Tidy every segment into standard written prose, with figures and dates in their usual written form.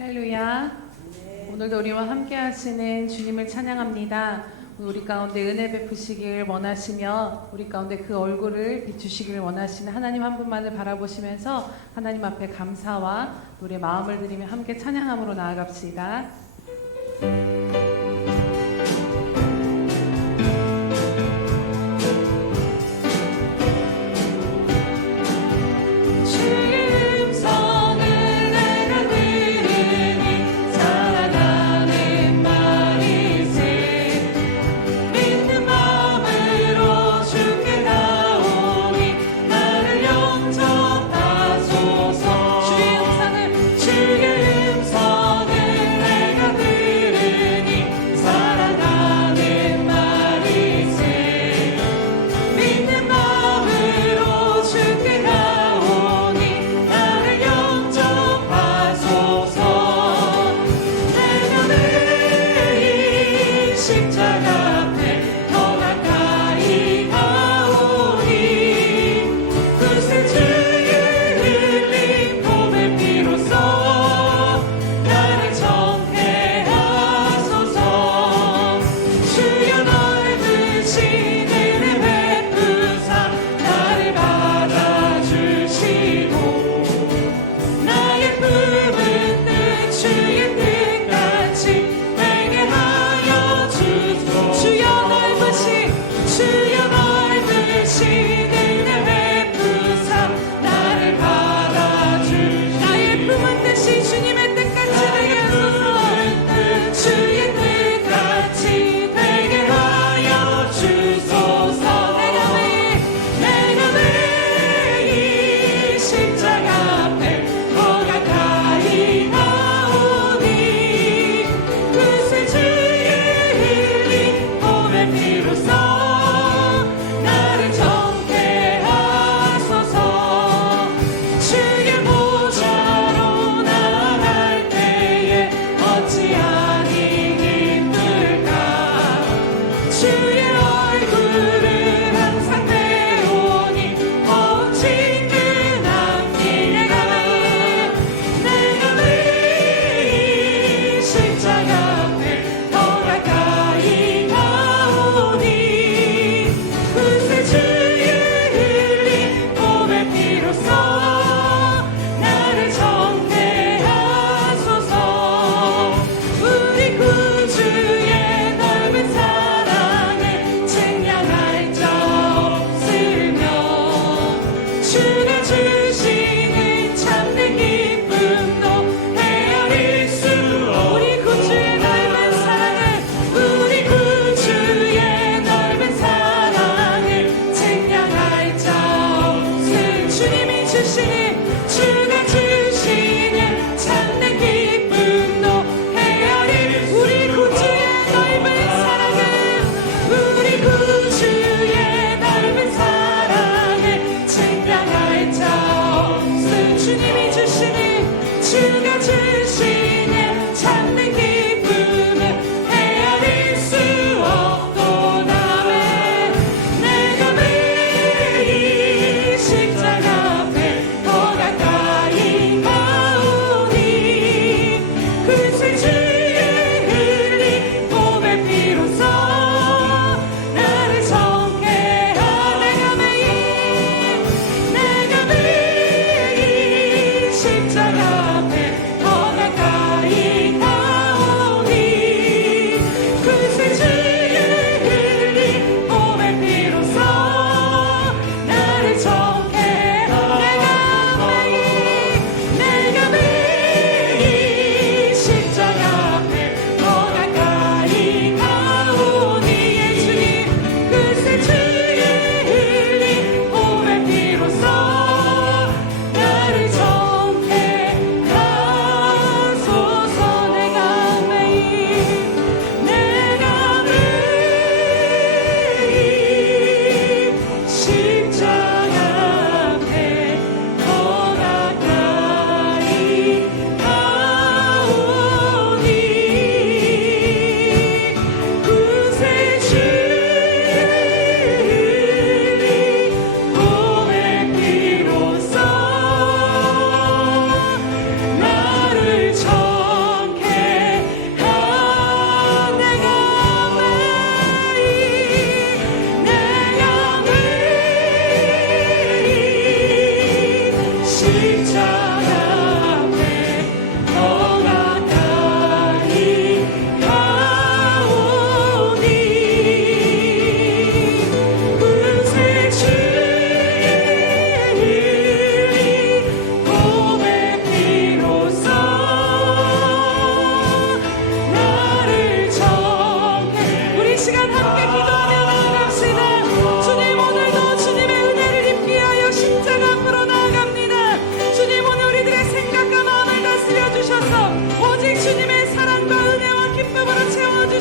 할렐루야. 네. 오늘도 우리와 함께 하시는 주님을 찬양합니다. 우리 가운데 은혜 베푸시길 원하시며 우리 가운데 그 얼굴을 비추시길 원하시는 하나님 한 분만을 바라보시면서 하나님 앞에 감사와 우리의 마음을 드리며 함께 찬양함으로 나아갑시다. 주의 음성을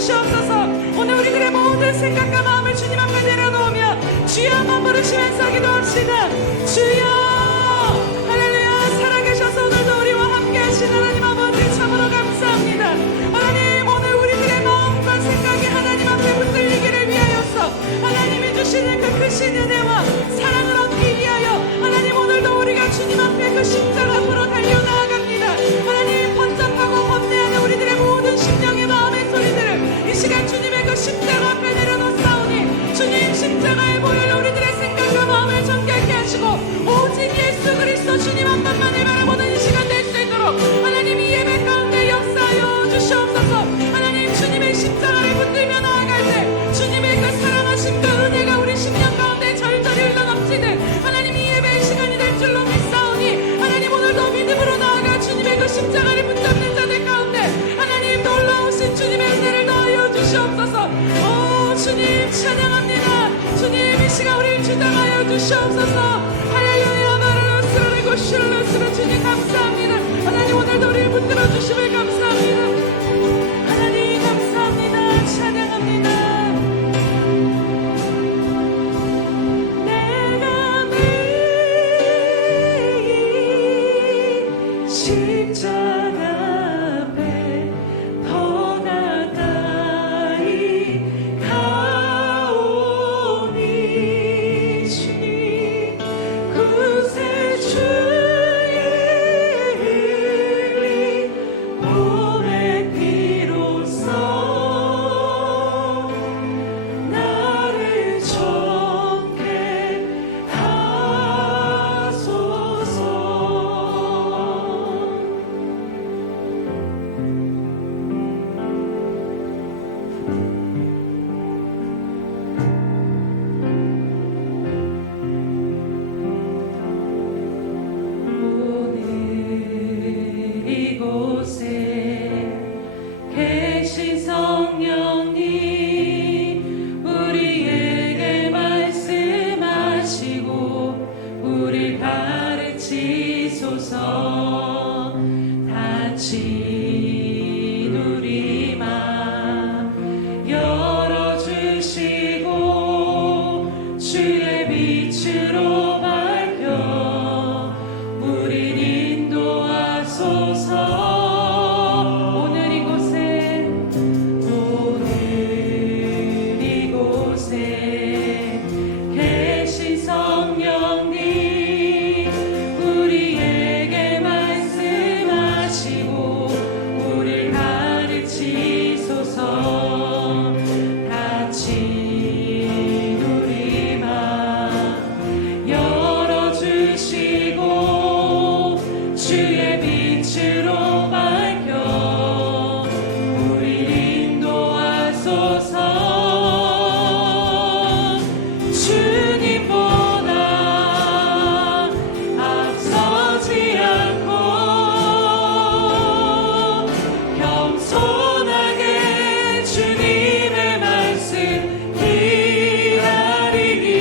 주시옵소서. 오늘 우리들의 모든 생각과 마음을 주님 앞에 내려놓으며 주여만 부르시면서 기도합시다. 주여 할렐루야. 살아계셔서 오늘도 우리와 함께 하신 하나님 아버지 참으로 감사합니다. 하나님 오늘 우리들의 마음과 생각이 하나님 앞에 붙들리기를 위하여서 하나님이 주시는 그 크신 은혜와 사랑을 얻기 위하여 하나님 오늘도 우리가 주님 앞에 그 십자가 앞으로 달려나아갑니다. 하나님 번잡하고 번뇌하는 우리들의 모든 심령의 마음의 소리들을 이 시간 주님의 그 십자가 앞에 내려놓사오니 주님 십자가의 보혈로 우리들의 생각과 마음을 정결케 하시고 오직 예수 그리스도 주님 한 분만을 바라보는 이 시간 될 수 있도록 하나님 이 예배 가운데 역사하여 주시옵소서. 하나님 주님의 십자가를 붙들며 나아갈 때 주님의 그 사랑하심 그 은혜가 우리 심령 가운데 절절히 흘러넘치는 하나님 이 예배의 시간이 될 줄로 믿사오니 하나님 오늘도 믿음으로 나아가 주님의 그 십자가를 붙잡는 자들 가운데 하나님 놀라우신 주님의 은혜를 더하여 주시옵소서. 오 주님 찬양합니다. 주님 이 시간 우리를 주장하여 주시옵소서. 할렐루야 바라로스로 고시로스로 주님 감사합니다. 하나님 오늘도 우리를 붙들어 주심을 감사합니다. 하나님 감사합니다. 찬양합니다. 십자가 앞에 더 가까이 가오니 주님 구세 주의 흘린 몸의 피로써 나를 정케 하소서. 오늘 이곳에 계신 성령님 우리에게 말씀하시고 우리 가르치소서. 닫힌 우리 맘 열어주시고 주의 빛으로 밝혀 우릴 인도하소서. 오늘 이곳에 계신 성령님 우리에게 말씀하시고 우릴 가르치소서. 닫힌 우리 맘 열어주시고 주의 빛으로 밝혀 우릴 인도하소서. 주님보다 앞서지 않고 겸손하게 주님의 말씀 기다리기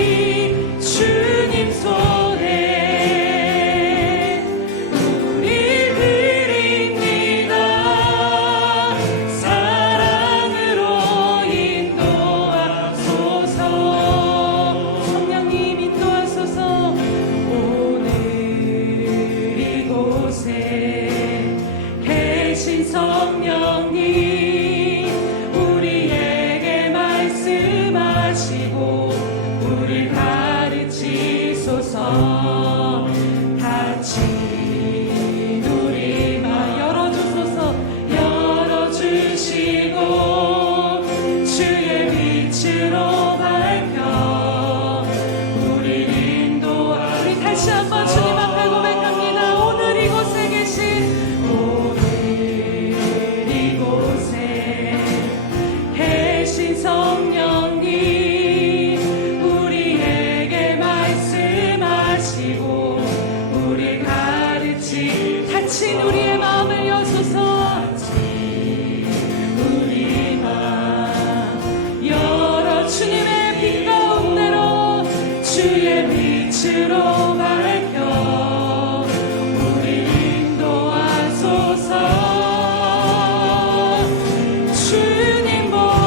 주님 손에 우리 드립니다. 사랑으로 인도하소서. 성령님 인도하소서. 오늘 이곳에 계신 성령님 우리에게 말씀하시고 우릴 가르치소서. 닫힌 우리 맘 열어주소서. 열어주시고 주의 빛으로 밝혀 우릴 인도하. 우리 다시 한번 주님 앞에 고백합니다. 오늘 이곳에 계신 성령님 우리에게 말씀하시고 우리 닫힌 우리의 마음을 여소서. 우리 마음 열어 주님의 빛 가운데로 주의 빛으로 밝혀 우리 인도하소서. 주님보다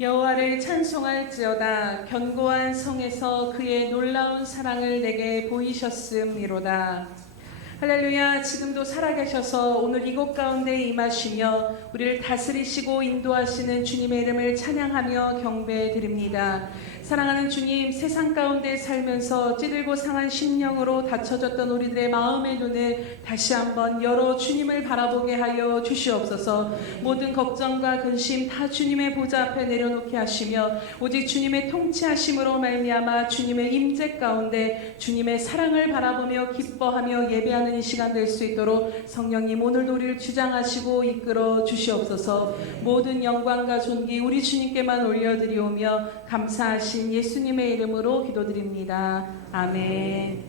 여호와를 찬송할지어다. 견고한 성에서 그의 놀라운 사랑을 내게 보이셨음이로다. 할렐루야. 지금도 살아계셔서 오늘 이곳 가운데 임하시며 우리를 다스리시고 인도하시는 주님의 이름을 찬양하며 경배드립니다. 사랑하는 주님, 세상 가운데 살면서 찌들고 상한 심령으로 닫혀졌던 우리들의 마음의 눈을 다시 한번 열어 주님을 바라보게 하여 주시옵소서. 모든 걱정과 근심 다 주님의 보좌 앞에 내려놓게 하시며 오직 주님의 통치하심으로 말미암아 주님의 임재 가운데 주님의 사랑을 바라보며 기뻐하며 예배하는 이 시간 될 수 있도록 성령님 오늘도 우리를 주장하시고 이끌어 주시옵소서. 모든 영광과 존귀 우리 주님께만 올려드리오며 감사하신 예수님의 이름으로 기도드립니다. 아멘.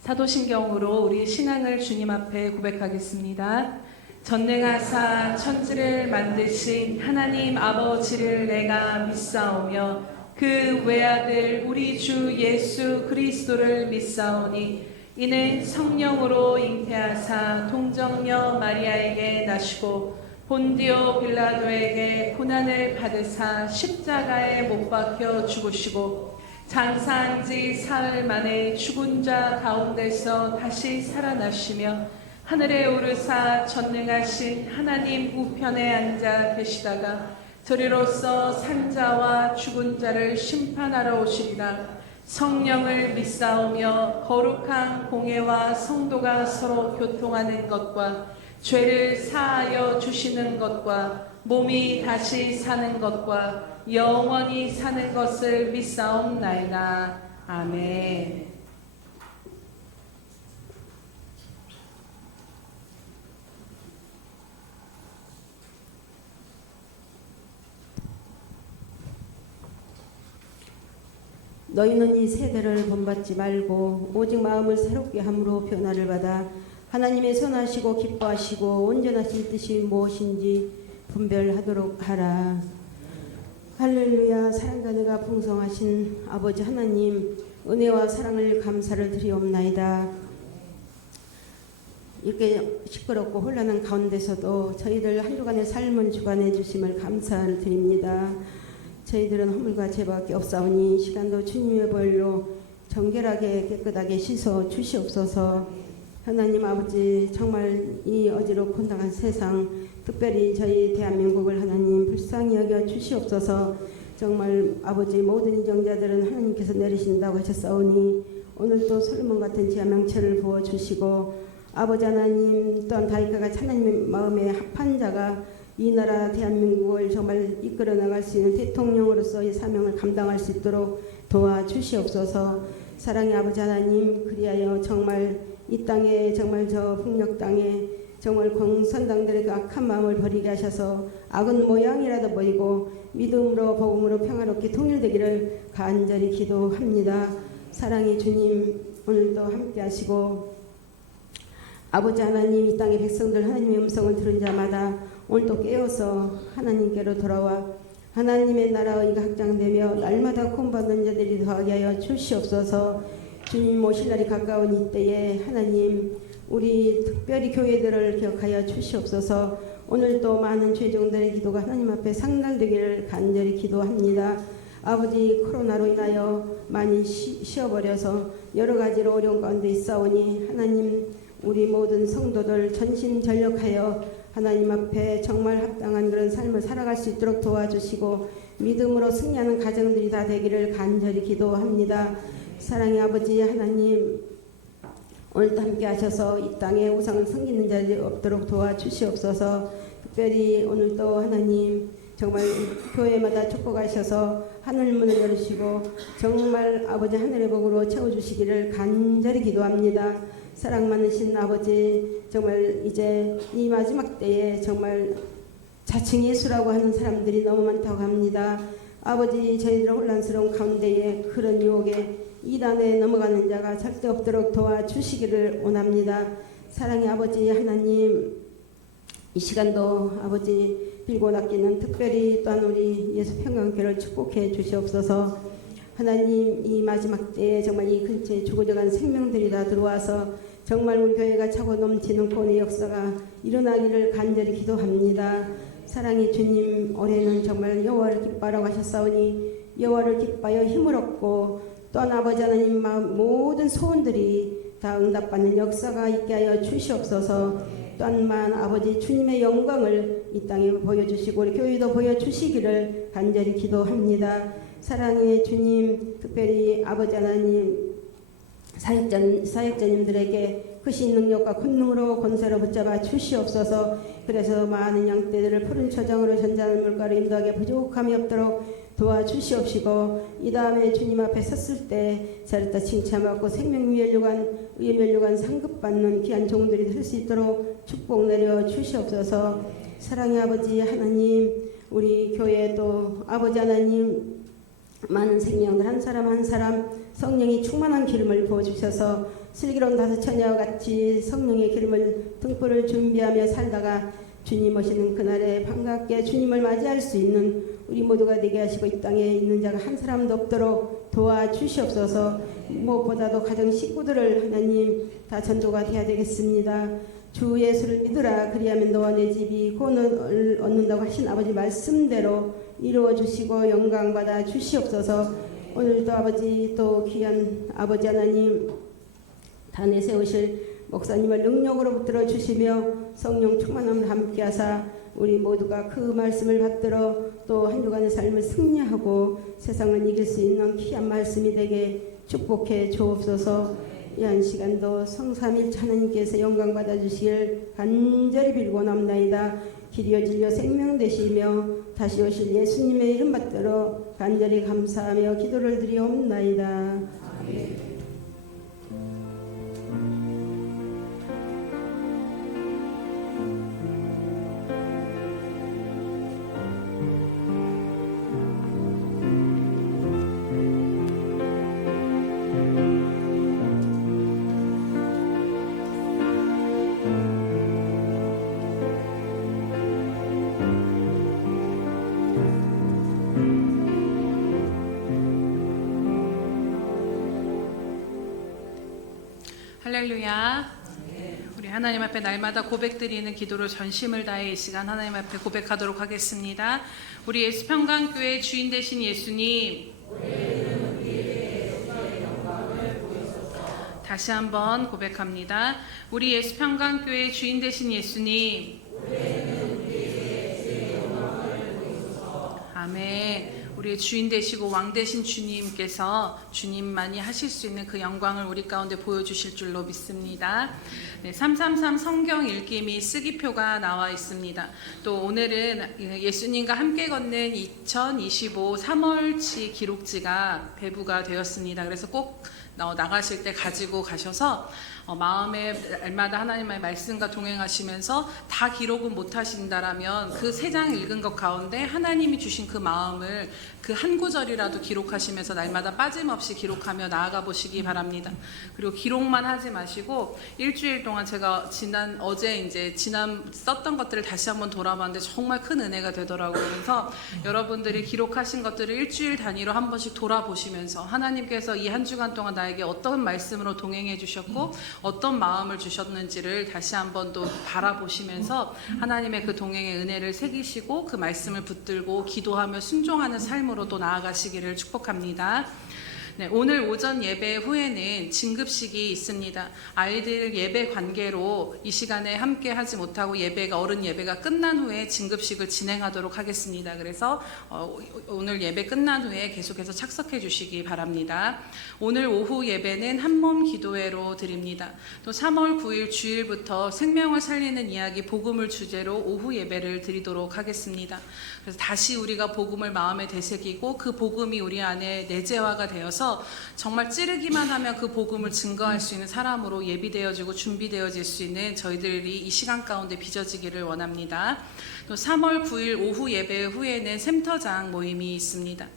사도신경으로 우리 신앙을 주님 앞에 고백하겠습니다. 전능하사 천지를 만드신 하나님 아버지를 내가 믿사오며 그 외아들 우리 주 예수 그리스도를 믿사오니 이는 성령으로 잉태하사 동정녀 마리아에게 나시고 본디오 빌라도에게 고난을 받으사 십자가에 못 박혀 죽으시고 장사한 지 사흘 만에 죽은 자 가운데서 다시 살아나시며 하늘에 오르사 전능하신 하나님 우편에 앉아 계시다가 저리로서 산자와 죽은 자를 심판하러 오시리라. 성령을 믿사오며 거룩한 공회와 성도가 서로 교통하는 것과 죄를 사하여 주시는 것과 몸이 다시 사는 것과 영원히 사는 것을 믿사옵나이다. 아멘. 너희는 이 세대를 본받지 말고 오직 마음을 새롭게 함으로 변화를 받아 하나님의 선하시고 기뻐하시고 온전하신 뜻이 무엇인지 분별하도록 하라. 할렐루야. 사랑과 은혜가 풍성하신 아버지 하나님, 은혜와 사랑을 감사를 드리옵나이다. 이렇게 시끄럽고 혼란한 가운데서도 저희들 한 주간의 삶을 주관해 주심을 감사를 드립니다. 저희들은 허물과 죄밖에 없사오니 시간도 주님의 보혈로 정결하게 깨끗하게 씻어 주시옵소서. 하나님 아버지, 정말 이 어지럽고 혼탁한 세상, 특별히 저희 대한민국을 하나님 불쌍히 여겨 주시옵소서. 정말 아버지, 모든 이정자들은 하나님께서 내리신다고 하셨사오니 오늘 또 솔몬 같은 지하명철을 부어주시고 아버지 하나님, 또한 다윗과 같이 하나님의 마음에 합한 자가 이 나라 대한민국을 정말 이끌어 나갈 수 있는 대통령으로서의 사명을 감당할 수 있도록 도와주시옵소서. 사랑의 아버지 하나님, 그리하여 정말 이 땅에, 정말 저 북녘 땅에 정말 공산당들의 그 악한 마음을 버리게 하셔서 악은 모양이라도 보이고 믿음으로 복음으로 평화롭게 통일되기를 간절히 기도합니다. 사랑의 주님, 오늘도 함께 하시고 아버지 하나님, 이 땅의 백성들 하나님의 음성을 들은 자마다 오늘도 깨어서 하나님께로 돌아와 하나님의 나라 의가 확장되며 날마다 구원받는 자들이 더하게 하여 주시옵소서. 주님 오실 날이 가까운 이때에 하나님, 우리 특별히 교회들을 기억하여 주시옵소서. 오늘도 많은 죄종들의 기도가 하나님 앞에 상달되기를 간절히 기도합니다. 아버지, 코로나로 인하여 많이 쉬어버려서 여러 가지로 어려운 가운데 있사오니 하나님, 우리 모든 성도들 전심전력하여 하나님 앞에 정말 합당한 그런 삶을 살아갈 수 있도록 도와주시고 믿음으로 승리하는 가정들이 다 되기를 간절히 기도합니다. 사랑의 아버지 하나님, 오늘도 함께 하셔서 이 땅에 우상을 섬기는 자들이 없도록 도와주시옵소서. 특별히 오늘도 하나님 정말 교회마다 축복하셔서 하늘문을 열으시고 정말 아버지 하늘의 복으로 채워주시기를 간절히 기도합니다. 사랑 많으신 아버지, 정말 이제 이 마지막 때에 정말 자칭 예수라고 하는 사람들이 너무 많다고 합니다. 아버지, 저희들 혼란스러운 가운데에 그런 유혹에 이단에 넘어가는 자가 절대 없도록 도와주시기를 원합니다. 사랑의 아버지 하나님, 이 시간도 아버지 빌고 낚이는 특별히 또한 우리 예수 평강교회를 축복해 주시옵소서. 하나님, 이 마지막 때에 정말 이 근처에 죽어져간 생명들이 다 들어와서 정말 우리 교회가 차고 넘치는 구원의 역사가 일어나기를 간절히 기도합니다. 사랑의 주님, 올해는 정말 여호와를 기뻐하라고 하셨사오니 여호와를 기뻐하여 힘을 얻고 또한 아버지 하나님 모든 소원들이 다 응답받는 역사가 있게 하여 주시옵소서. 또한만 아버지 주님의 영광을 이 땅에 보여주시고 우리 교회도 보여주시기를 간절히 기도합니다. 사랑의 주님, 특별히 아버지 하나님 사역자님들에게 크신 능력과 권능으로 권세로 붙잡아 주시옵소서. 그래서 많은 양떼들을 푸른 초장으로 전자하는 물가로 인도하게 부족함이 없도록 도와주시옵시고, 이 다음에 주님 앞에 섰을 때 잘했다 칭찬받고 생명면류관 의면류관 상급받는 귀한 종들이 될 수 있도록 축복 내려 주시옵소서. 사랑의 아버지 하나님, 우리 교회 또 아버지 하나님 많은 생명들 한 사람 한 사람 성령이 충만한 기름을 부어주셔서 슬기로운 다섯 처녀와 같이 성령의 기름을 등불을 준비하며 살다가 주님 오시는 그날에 반갑게 주님을 맞이할 수 있는 우리 모두가 되게 하시고 이 땅에 있는 자가 한 사람도 없도록 도와주시옵소서. 무엇보다도 가정 식구들을 하나님 다 전도가 되어야 되겠습니다. 주 예수를 믿으라 그리하면 너와 내 집이 구원을 얻는다고 하신 아버지 말씀대로 이루어 주시고 영광 받아 주시옵소서. 오늘도 아버지 또 귀한 아버지 하나님 다 내세우실 목사님을 능력으로 붙들어 주시며 성령 충만함을 함께하사 우리 모두가 그 말씀을 받들어 또 한 주간의 삶을 승리하고 세상을 이길 수 있는 귀한 말씀이 되게 축복해 주옵소서. 이 한 시간도 성삼일체 하나님께서 영광 받아주시길 간절히 빌고 남나이다. 길이여 진리여 생명 되시며 다시 오실 예수님의 이름 받들어 간절히 감사하며 기도를 드리옵나이다. 아멘. 할렐루야. 우리 하나님 앞에 날마다 고백드리는 기도로 전심을 다해 이 시간 하나님 앞에 고백하도록 하겠습니다. 우리 예수평강교회 주인 되신 예수님, 다시 한번 고백합니다. 우리 예수평강교회 주인 되신 예수님, 아멘. 우리의 주인 되시고 왕 되신 주님께서 주님만이 하실 수 있는 그 영광을 우리 가운데 보여주실 줄로 믿습니다. 네, 333 성경 읽기 및 쓰기표가 나와 있습니다. 또 오늘은 예수님과 함께 걷는 2025 3월치 기록지가 배부가 되었습니다. 그래서 꼭 나가실 때 가지고 가셔서 마음에 날마다 하나님의 말씀과 동행하시면서 다 기록은 못하신다라면 그 3장 읽은 것 가운데 하나님이 주신 그 마음을 그 한 구절이라도 기록하시면서 날마다 빠짐없이 기록하며 나아가 보시기 바랍니다. 그리고 기록만 하지 마시고 일주일 동안 제가 어제 지난 썼던 것들을 다시 한번 돌아봤는데 정말 큰 은혜가 되더라고요. 그래서 여러분들이 기록하신 것들을 일주일 단위로 한 번씩 돌아보시면서 하나님께서 이 한 주간 동안 나에게 어떤 말씀으로 동행해 주셨고 어떤 마음을 주셨는지를 다시 한번 또 바라보시면서 하나님의 그 동행의 은혜를 새기시고 그 말씀을 붙들고 기도하며 순종하는 삶으로 또 나아가시기를 축복합니다. 네, 오늘 오전 예배 후에는 진급식이 있습니다. 아이들 예배 관계로 이 시간에 함께 하지 못하고 어른 예배가 끝난 후에 진급식을 진행하도록 하겠습니다. 그래서 오늘 예배 끝난 후에 계속해서 착석해 주시기 바랍니다. 오늘 오후 예배는 한몸 기도회로 드립니다. 또 3월 9일 주일부터 생명을 살리는 이야기 복음을 주제로 오후 예배를 드리도록 하겠습니다. 그래서 다시 우리가 복음을 마음에 되새기고 그 복음이 우리 안에 내재화가 되어서 정말 찌르기만 하면 그 복음을 증거할 수 있는 사람으로 예비되어지고 준비되어질 수 있는 저희들이 이 시간 가운데 빚어지기를 원합니다. 또 3월 9일 오후 예배 후에는 샘터장 모임이 있습니다.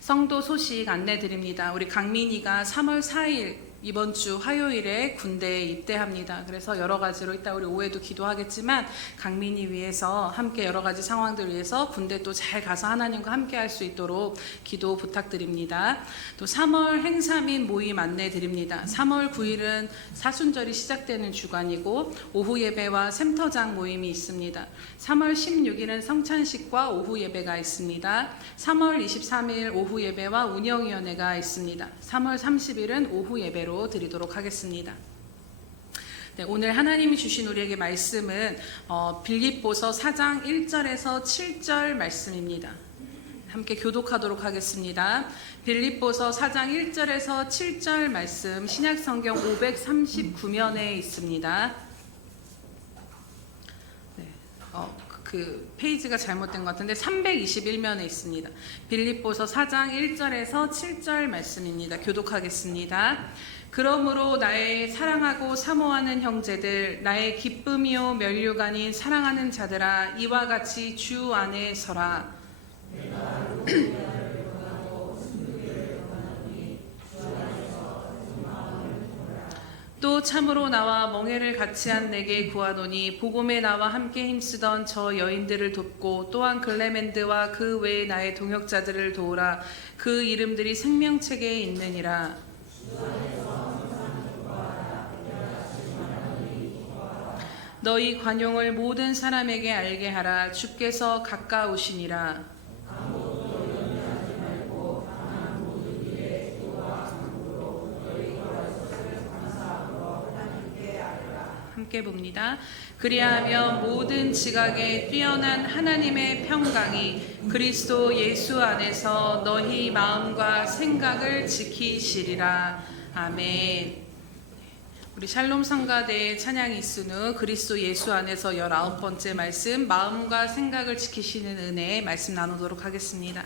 성도 소식 안내드립니다. 우리 강민이가 3월 4일 이번 주 화요일에 군대에 입대합니다. 그래서 여러 가지로 이따 우리 오후에도 기도하겠지만 강민이 위해서 함께 여러 가지 상황들 위해서 군대 또 잘 가서 하나님과 함께 할 수 있도록 기도 부탁드립니다. 또 3월 행사 및 모임 안내드립니다. 3월 9일은 사순절이 시작되는 주간이고 오후 예배와 샘터장 모임이 있습니다. 3월 16일은 성찬식과 오후 예배가 있습니다. 3월 23일 오후 예배와 운영위원회가 있습니다. 3월 30일은 오후 예배로 드리도록 하겠습니다. 네, 오늘 하나님이 주신 우리에게 말씀은 빌립보서 4장 1절에서 7절 말씀입니다. 함께 교독하도록 하겠습니다. 빌립보서 4장 1절에서 7절 말씀 신약성경 539면에 있습니다. 네, 그 페이지가 잘못된 것 같은데 321면에 있습니다. 빌립보서 4장 1절에서 7절 말씀입니다. 교독하겠습니다. 그러므로 나의 사랑하고 사모하는 형제들, 나의 기쁨이요 면류가 아닌 사랑하는 자들아, 이와 같이 주 안에 서라. 또 참으로 나와 멍에를 같이 한 내게 구하노니 복음에 나와 함께 힘쓰던 저 여인들을 돕고 또한 글레멘드와 그 외의 나의 동역자들을 도우라. 그 이름들이 생명책에 있느니라. 너희 관용을 모든 사람에게 알게 하라. 주께서 가까우시니라. 함께 봅니다. 그리하면 모든 지각에 뛰어난 하나님의 평강이 그리스도 예수 안에서 너희 마음과 생각을 지키시리라. 아멘. 우리 샬롬 성가대의 찬양이 있은 후 그리스도 예수 안에서 19번째 말씀 마음과 생각을 지키시는 은혜 말씀 나누도록 하겠습니다.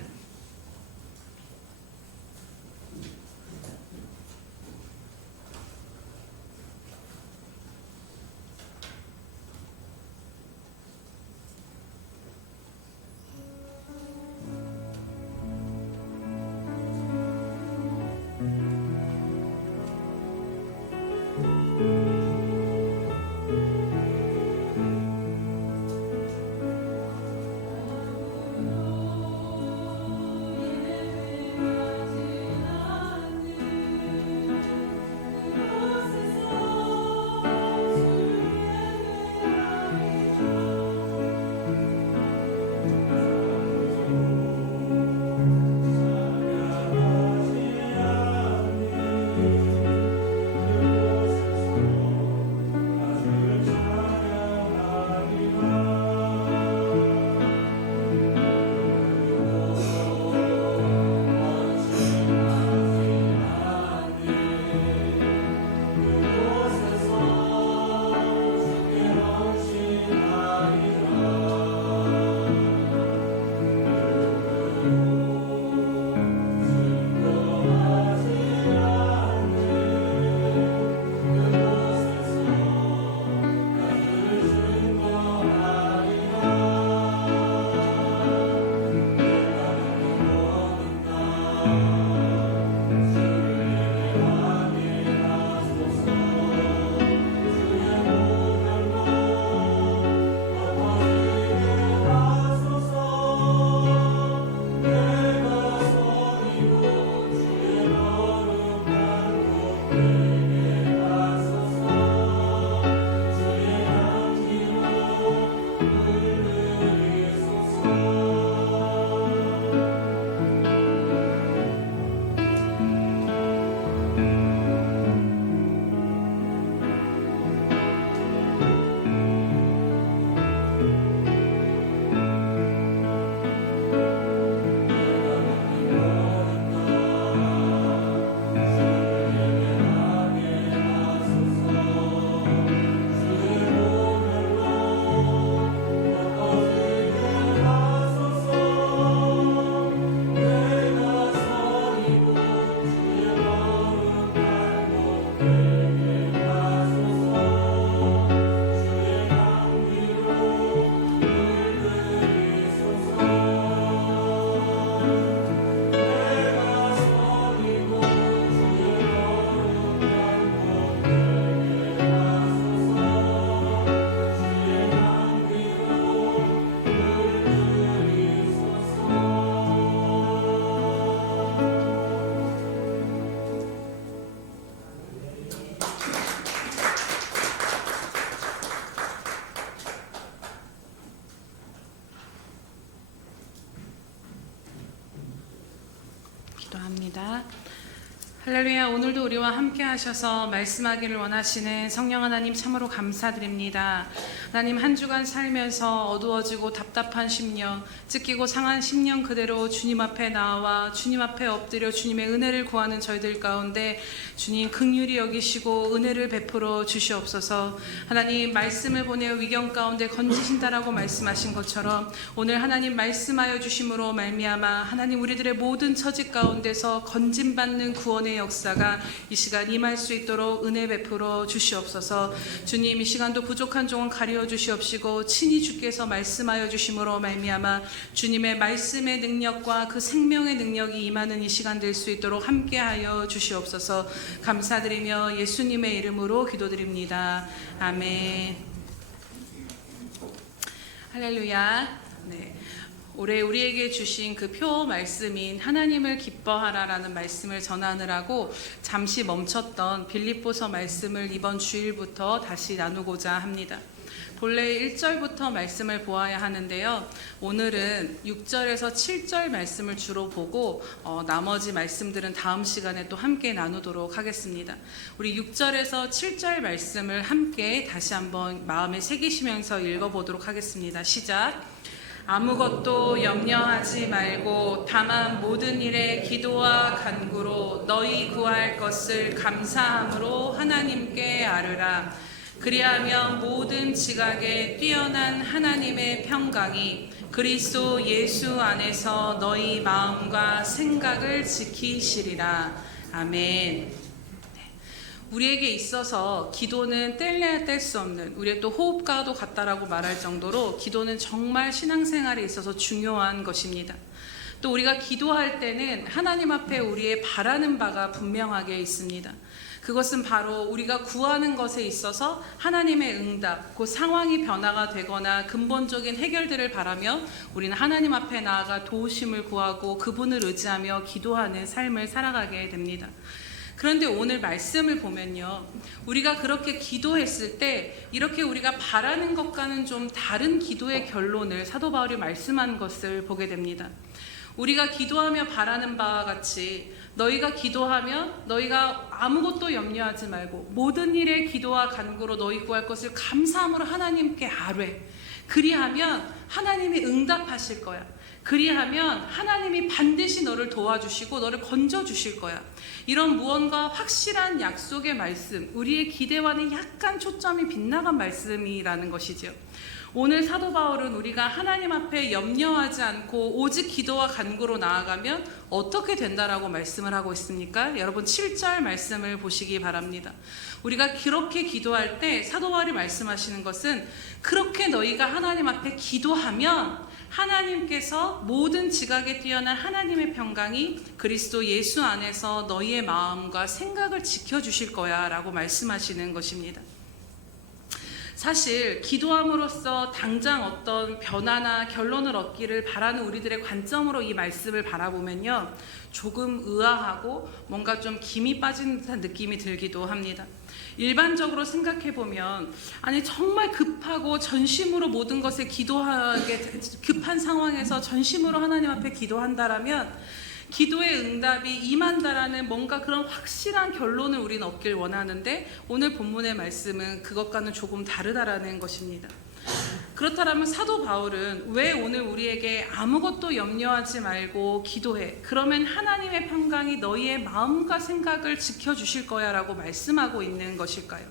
기도합니다. 할렐루야. 오늘도 우리와 함께 하셔서 말씀하기를 원하시는 성령 하나님 참으로 감사드립니다. 하나님, 한 주간 살면서 어두워지고 답답한 심령, 찢기고 상한 심령 그대로 주님 앞에 나와 주님 앞에 엎드려 주님의 은혜를 구하는 저희들 가운데 주님 긍휼히 여기시고 은혜를 베풀어 주시옵소서. 하나님, 말씀을 보내어 위경 가운데 건지신다라고 말씀하신 것처럼 오늘 하나님 말씀하여 주심으로 말미암아 하나님 우리들의 모든 처지 가운데서 건짐받는 구원의 역사가 이 시간 임할 수 있도록 은혜 베풀어 주시옵소서. 주님, 이 시간도 부족한 종은 가리워 주시옵시고 친히 주께서 말씀하여 주심으로 말미암아 주님의 말씀의 능력과 그 생명의 능력이 임하는 이 시간 될 수 있도록 함께하여 주시옵소서. 감사드리며 예수님의 이름으로 기도드립니다. 아멘. 할렐루야. 네. 올해 우리에게 주신 그 표 말씀인 하나님을 기뻐하라라는 말씀을 전하느라고 잠시 멈췄던 빌립보서 말씀을 이번 주일부터 다시 나누고자 합니다. 본래 1절부터 말씀을 보아야 하는데요. 오늘은 6절에서 7절 말씀을 주로 보고 나머지 말씀들은 다음 시간에 또 함께 나누도록 하겠습니다. 우리 6절에서 7절 말씀을 함께 다시 한번 마음에 새기시면서 읽어보도록 하겠습니다. 시작. 아무것도 염려하지 말고 다만 모든 일에 기도와 간구로 너희 구할 것을 감사함으로 하나님께 아뢰라. 그리하면 모든 지각에 뛰어난 하나님의 평강이 그리스도 예수 안에서 너희 마음과 생각을 지키시리라. 아멘. 우리에게 있어서 기도는 뗄래야 뗄 수 없는, 우리의 또 호흡과도 같다라고 말할 정도로 기도는 정말 신앙생활에 있어서 중요한 것입니다. 또 우리가 기도할 때는 하나님 앞에 우리의 바라는 바가 분명하게 있습니다. 그것은 바로 우리가 구하는 것에 있어서 하나님의 응답, 그 상황이 변화가 되거나 근본적인 해결들을 바라며 우리는 하나님 앞에 나아가 도우심을 구하고 그분을 의지하며 기도하는 삶을 살아가게 됩니다. 그런데 오늘 말씀을 보면요, 우리가 그렇게 기도했을 때 이렇게 우리가 바라는 것과는 좀 다른 기도의 결론을 사도 바울이 말씀한 것을 보게 됩니다. 우리가 기도하며 바라는 바와 같이 너희가 기도하면 너희가 아무것도 염려하지 말고 모든 일에 기도와 간구로 너희 구할 것을 감사함으로 하나님께 아뢰. 그리하면 하나님이 응답하실 거야. 그리하면 하나님이 반드시 너를 도와주시고 너를 건져주실 거야. 이런 무언가 확실한 약속의 말씀, 우리의 기대와는 약간 초점이 빗나간 말씀이라는 것이죠. 오늘 사도 바울은 우리가 하나님 앞에 염려하지 않고 오직 기도와 간구로 나아가면 어떻게 된다라고 말씀을 하고 있습니까? 여러분 7절 말씀을 보시기 바랍니다. 우리가 그렇게 기도할 때 사도 바울이 말씀하시는 것은 그렇게 너희가 하나님 앞에 기도하면 하나님께서 모든 지각에 뛰어난 하나님의 평강이 그리스도 예수 안에서 너희의 마음과 생각을 지켜주실 거야 라고 말씀하시는 것입니다. 사실 기도함으로써 당장 어떤 변화나 결론을 얻기를 바라는 우리들의 관점으로 이 말씀을 바라보면요, 조금 의아하고 뭔가 좀 김이 빠진 듯한 느낌이 들기도 합니다. 일반적으로 생각해보면 아니 정말 급하고 전심으로 모든 것에 기도하게 급한 상황에서 전심으로 하나님 앞에 기도한다라면 기도의 응답이 임한다라는 뭔가 그런 확실한 결론을 우리는 얻길 원하는데 오늘 본문의 말씀은 그것과는 조금 다르다라는 것입니다. 그렇다면 사도 바울은 왜 오늘 우리에게 아무것도 염려하지 말고 기도해, 그러면 하나님의 평강이 너희의 마음과 생각을 지켜주실 거야 라고 말씀하고 있는 것일까요?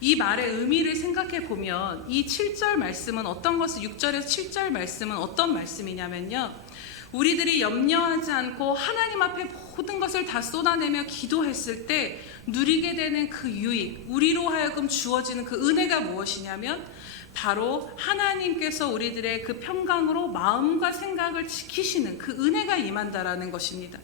이 말의 의미를 생각해 보면 이 7절 말씀은 어떤 것을 6절에서 7절 말씀은 어떤 말씀이냐면요, 우리들이 염려하지 않고 하나님 앞에 모든 것을 다 쏟아내며 기도했을 때 누리게 되는 그 유익, 우리로 하여금 주어지는 그 은혜가 무엇이냐면 바로 하나님께서 우리들의 그 평강으로 마음과 생각을 지키시는 그 은혜가 임한다라는 것입니다.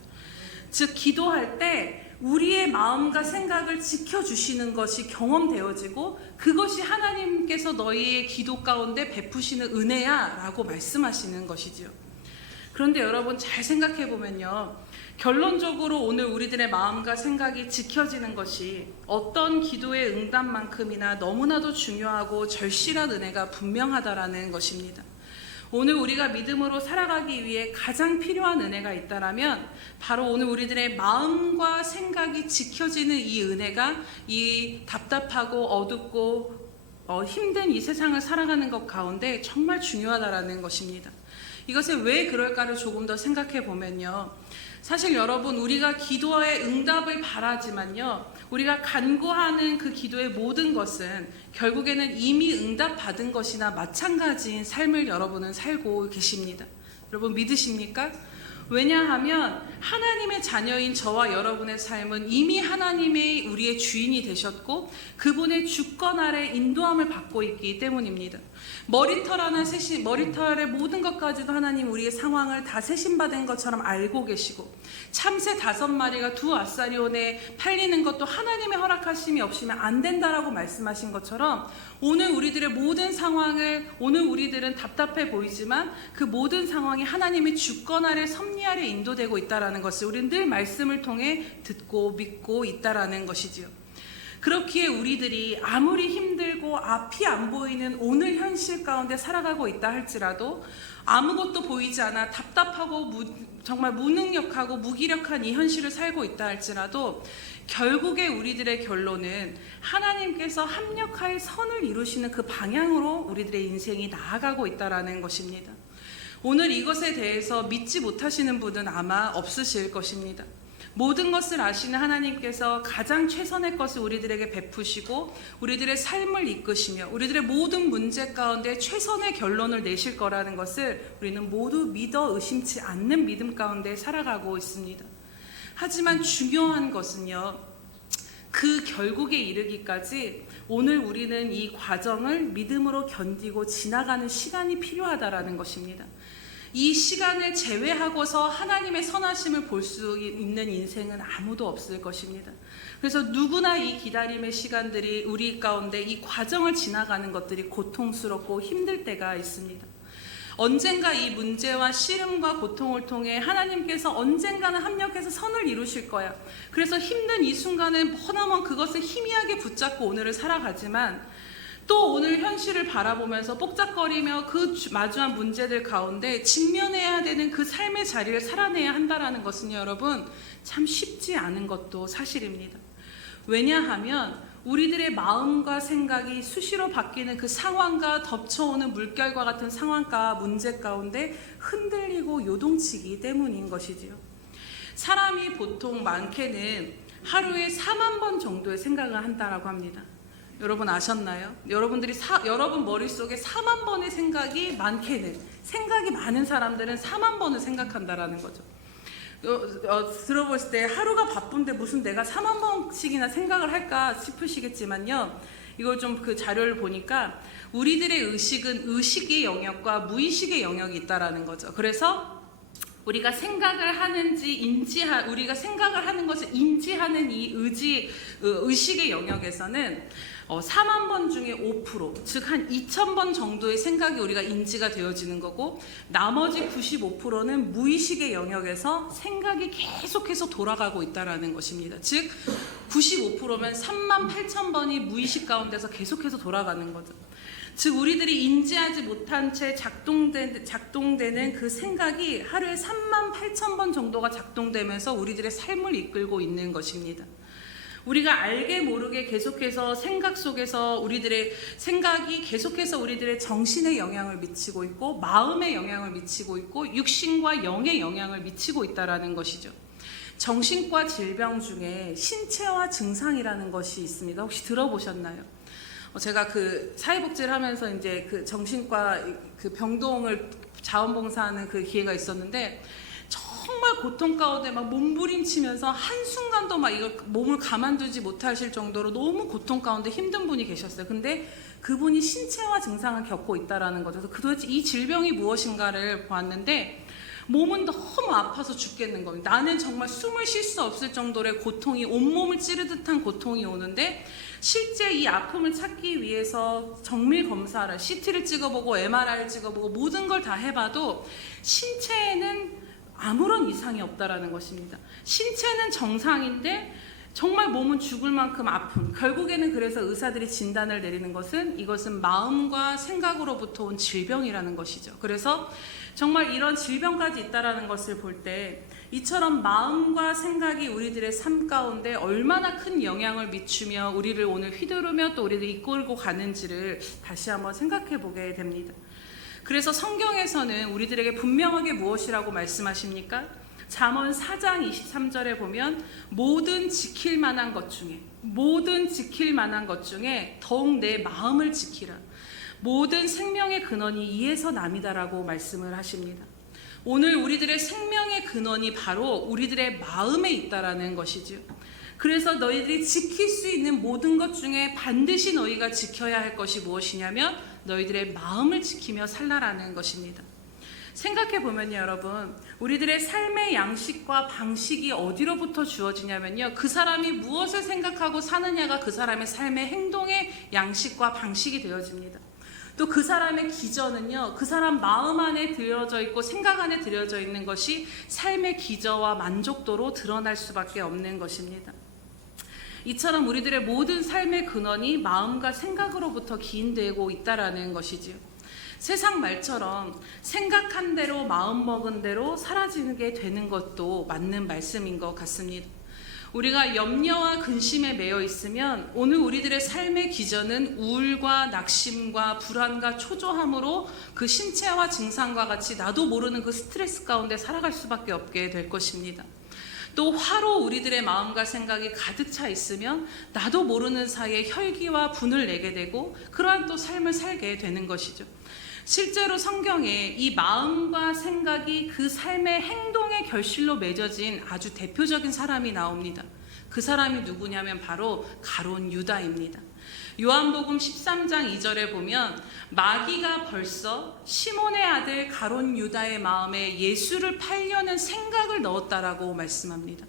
즉 기도할 때 우리의 마음과 생각을 지켜주시는 것이 경험되어지고 그것이 하나님께서 너희의 기도 가운데 베푸시는 은혜야 라고 말씀하시는 것이죠. 그런데 여러분 잘 생각해 보면요, 결론적으로 오늘 우리들의 마음과 생각이 지켜지는 것이 어떤 기도의 응답만큼이나 너무나도 중요하고 절실한 은혜가 분명하다라는 것입니다. 오늘 우리가 믿음으로 살아가기 위해 가장 필요한 은혜가 있다라면 바로 오늘 우리들의 마음과 생각이 지켜지는 이 은혜가 이 답답하고 어둡고 힘든 이 세상을 살아가는 것 가운데 정말 중요하다라는 것입니다. 이것을 왜 그럴까를 조금 더 생각해 보면요. 사실 여러분, 우리가 기도의 응답을 바라지만요, 우리가 간구하는 그 기도의 모든 것은 결국에는 이미 응답받은 것이나 마찬가지인 삶을 여러분은 살고 계십니다. 여러분 믿으십니까? 왜냐하면 하나님의 자녀인 저와 여러분의 삶은 이미 하나님의 우리의 주인이 되셨고 그분의 주권 아래 인도함을 받고 있기 때문입니다. 머리털의 모든 것까지도 하나님 우리의 상황을 다 세심받은 것처럼 알고 계시고, 참새 5마리가 2아사리온에 팔리는 것도 하나님의 허락하심이 없으면 안 된다라고 말씀하신 것처럼 오늘 우리들의 모든 상황을, 오늘 우리들은 답답해 보이지만 그 모든 상황이 하나님의 주권 아래 섭리 아래 인도되고 있다는 것을 우리는 늘 말씀을 통해 듣고 믿고 있다는 것이지요. 그렇기에 우리들이 아무리 힘들고 앞이 안 보이는 오늘 현실 가운데 살아가고 있다 할지라도, 아무것도 보이지 않아 답답하고 정말 무능력하고 무기력한 이 현실을 살고 있다 할지라도 결국에 우리들의 결론은 하나님께서 합력하여 선을 이루시는 그 방향으로 우리들의 인생이 나아가고 있다는 것입니다. 오늘 이것에 대해서 믿지 못하시는 분은 아마 없으실 것입니다. 모든 것을 아시는 하나님께서 가장 최선의 것을 우리들에게 베푸시고 우리들의 삶을 이끄시며 우리들의 모든 문제 가운데 최선의 결론을 내실 거라는 것을 우리는 모두 믿어 의심치 않는 믿음 가운데 살아가고 있습니다. 하지만 중요한 것은요, 그 결국에 이르기까지 오늘 우리는 이 과정을 믿음으로 견디고 지나가는 시간이 필요하다라는 것입니다. 이 시간을 제외하고서 하나님의 선하심을 볼 수 있는 인생은 아무도 없을 것입니다. 그래서 누구나 이 기다림의 시간들이 우리 가운데 이 과정을 지나가는 것들이 고통스럽고 힘들 때가 있습니다. 언젠가 이 문제와 씨름과 고통을 통해 하나님께서 언젠가는 합력해서 선을 이루실 거야. 그래서 힘든 이 순간에 머나먼 그것을 희미하게 붙잡고 오늘을 살아가지만 또 오늘 현실을 바라보면서 뽁짝거리며 그 마주한 문제들 가운데 직면해야 되는 그 삶의 자리를 살아내야 한다는 것은요, 여러분, 참 쉽지 않은 것도 사실입니다. 왜냐하면 우리들의 마음과 생각이 수시로 바뀌는 그 상황과 덮쳐오는 물결과 같은 상황과 문제 가운데 흔들리고 요동치기 때문인 것이지요. 사람이 보통 많게는 하루에 4만 번 정도의 생각을 한다라고 합니다. 여러분 아셨나요? 여러분 머릿속에 4만 번의 생각이 많게는, 생각이 많은 사람들은 4만 번을 생각한다라는 거죠. 들어보실 때 하루가 바쁜데 무슨 내가 4만 번씩이나 생각을 할까 싶으시겠지만요, 이걸 좀 그 자료를 보니까 우리들의 의식은 의식의 영역과 무의식의 영역이 있다라는 거죠. 그래서 우리가 생각을 하는지 우리가 생각을 하는 것을 인지하는 이 의식의 영역에서는 4만 번 중에 5%, 즉 한 2,000번 정도의 생각이 우리가 인지가 되어지는 거고, 나머지 95%는 무의식의 영역에서 생각이 계속해서 돌아가고 있다는 것입니다. 즉 95%면 38,000번이 무의식 가운데서 계속해서 돌아가는 거죠. 즉 우리들이 인지하지 못한 채 작동되는 그 생각이 하루에 38,000번 정도가 작동되면서 우리들의 삶을 이끌고 있는 것입니다. 우리가 알게 모르게 계속해서 생각 속에서 우리들의 생각이 계속해서 우리들의 정신에 영향을 미치고 있고, 마음에 영향을 미치고 있고, 육신과 영에 영향을 미치고 있다는 것이죠. 정신과 질병 중에 신체화 증상이라는 것이 있습니다. 혹시 들어보셨나요? 제가 그 사회복지를 하면서 이제 그 정신과 그 병동을 자원봉사하는 그 기회가 있었는데, 정말 고통 가운데 막 몸부림치면서 한순간도 막 이걸 몸을 가만두지 못하실 정도로 너무 고통 가운데 힘든 분이 계셨어요. 근데 그분이 신체화 증상을 겪고 있다라는 거죠. 그래서 도대체 이 질병이 무엇인가를 보았는데, 몸은 너무 아파서 죽겠는 겁니다. 나는 정말 숨을 쉴 수 없을 정도의 고통이, 온몸을 찌르듯한 고통이 오는데, 실제 이 아픔을 찾기 위해서 정밀 검사를, CT를 찍어보고 MRI를 찍어보고 모든 걸 다 해봐도 신체에는 아무런 이상이 없다라는 것입니다. 신체는 정상인데 정말 몸은 죽을 만큼 아픈, 결국에는 그래서 의사들이 진단을 내리는 것은 이것은 마음과 생각으로부터 온 질병이라는 것이죠. 그래서 정말 이런 질병까지 있다라는 것을 볼 때 이처럼 마음과 생각이 우리들의 삶 가운데 얼마나 큰 영향을 미치며 우리를 오늘 휘두르며 또 우리를 이끌고 가는지를 다시 한번 생각해 보게 됩니다. 그래서 성경에서는 우리들에게 분명하게 무엇이라고 말씀하십니까? 잠언 4장 23절에 보면 모든 지킬 만한 것 중에 더욱 내 마음을 지키라. 모든 생명의 근원이 이에서 남이다라고 말씀을 하십니다. 오늘 우리들의 생명의 근원이 바로 우리들의 마음에 있다라는 것이지요. 그래서 너희들이 지킬 수 있는 모든 것 중에 반드시 너희가 지켜야 할 것이 무엇이냐면 너희들의 마음을 지키며 살라라는 것입니다. 생각해 보면요, 여러분, 우리들의 삶의 양식과 방식이 어디로부터 주어지냐면요, 그 사람이 무엇을 생각하고 사느냐가 그 사람의 삶의 행동의 양식과 방식이 되어집니다. 또 그 사람의 기저는요, 그 사람 마음 안에 들여져 있고 생각 안에 들여져 있는 것이 삶의 기저와 만족도로 드러날 수밖에 없는 것입니다. 이처럼 우리들의 모든 삶의 근원이 마음과 생각으로부터 기인되고 있다라는 것이지요. 세상 말처럼 생각한 대로 마음 먹은 대로 사라지게 되는 것도 맞는 말씀인 것 같습니다. 우리가 염려와 근심에 매여 있으면 오늘 우리들의 삶의 기저는 우울과 낙심과 불안과 초조함으로 그 신체화 증상과 같이 나도 모르는 그 스트레스 가운데 살아갈 수밖에 없게 될 것입니다. 또 화로 우리들의 마음과 생각이 가득 차 있으면 나도 모르는 사이에 혈기와 분을 내게 되고 그러한 또 삶을 살게 되는 것이죠. 실제로 성경에 이 마음과 생각이 그 삶의 행동의 결실로 맺어진 아주 대표적인 사람이 나옵니다. 그 사람이 누구냐면 바로 가룟 유다입니다. 요한복음 13장 2절에 보면 마귀가 벌써 시몬의 아들 가룟 유다의 마음에 예수를 팔려는 생각을 넣었다라고 말씀합니다.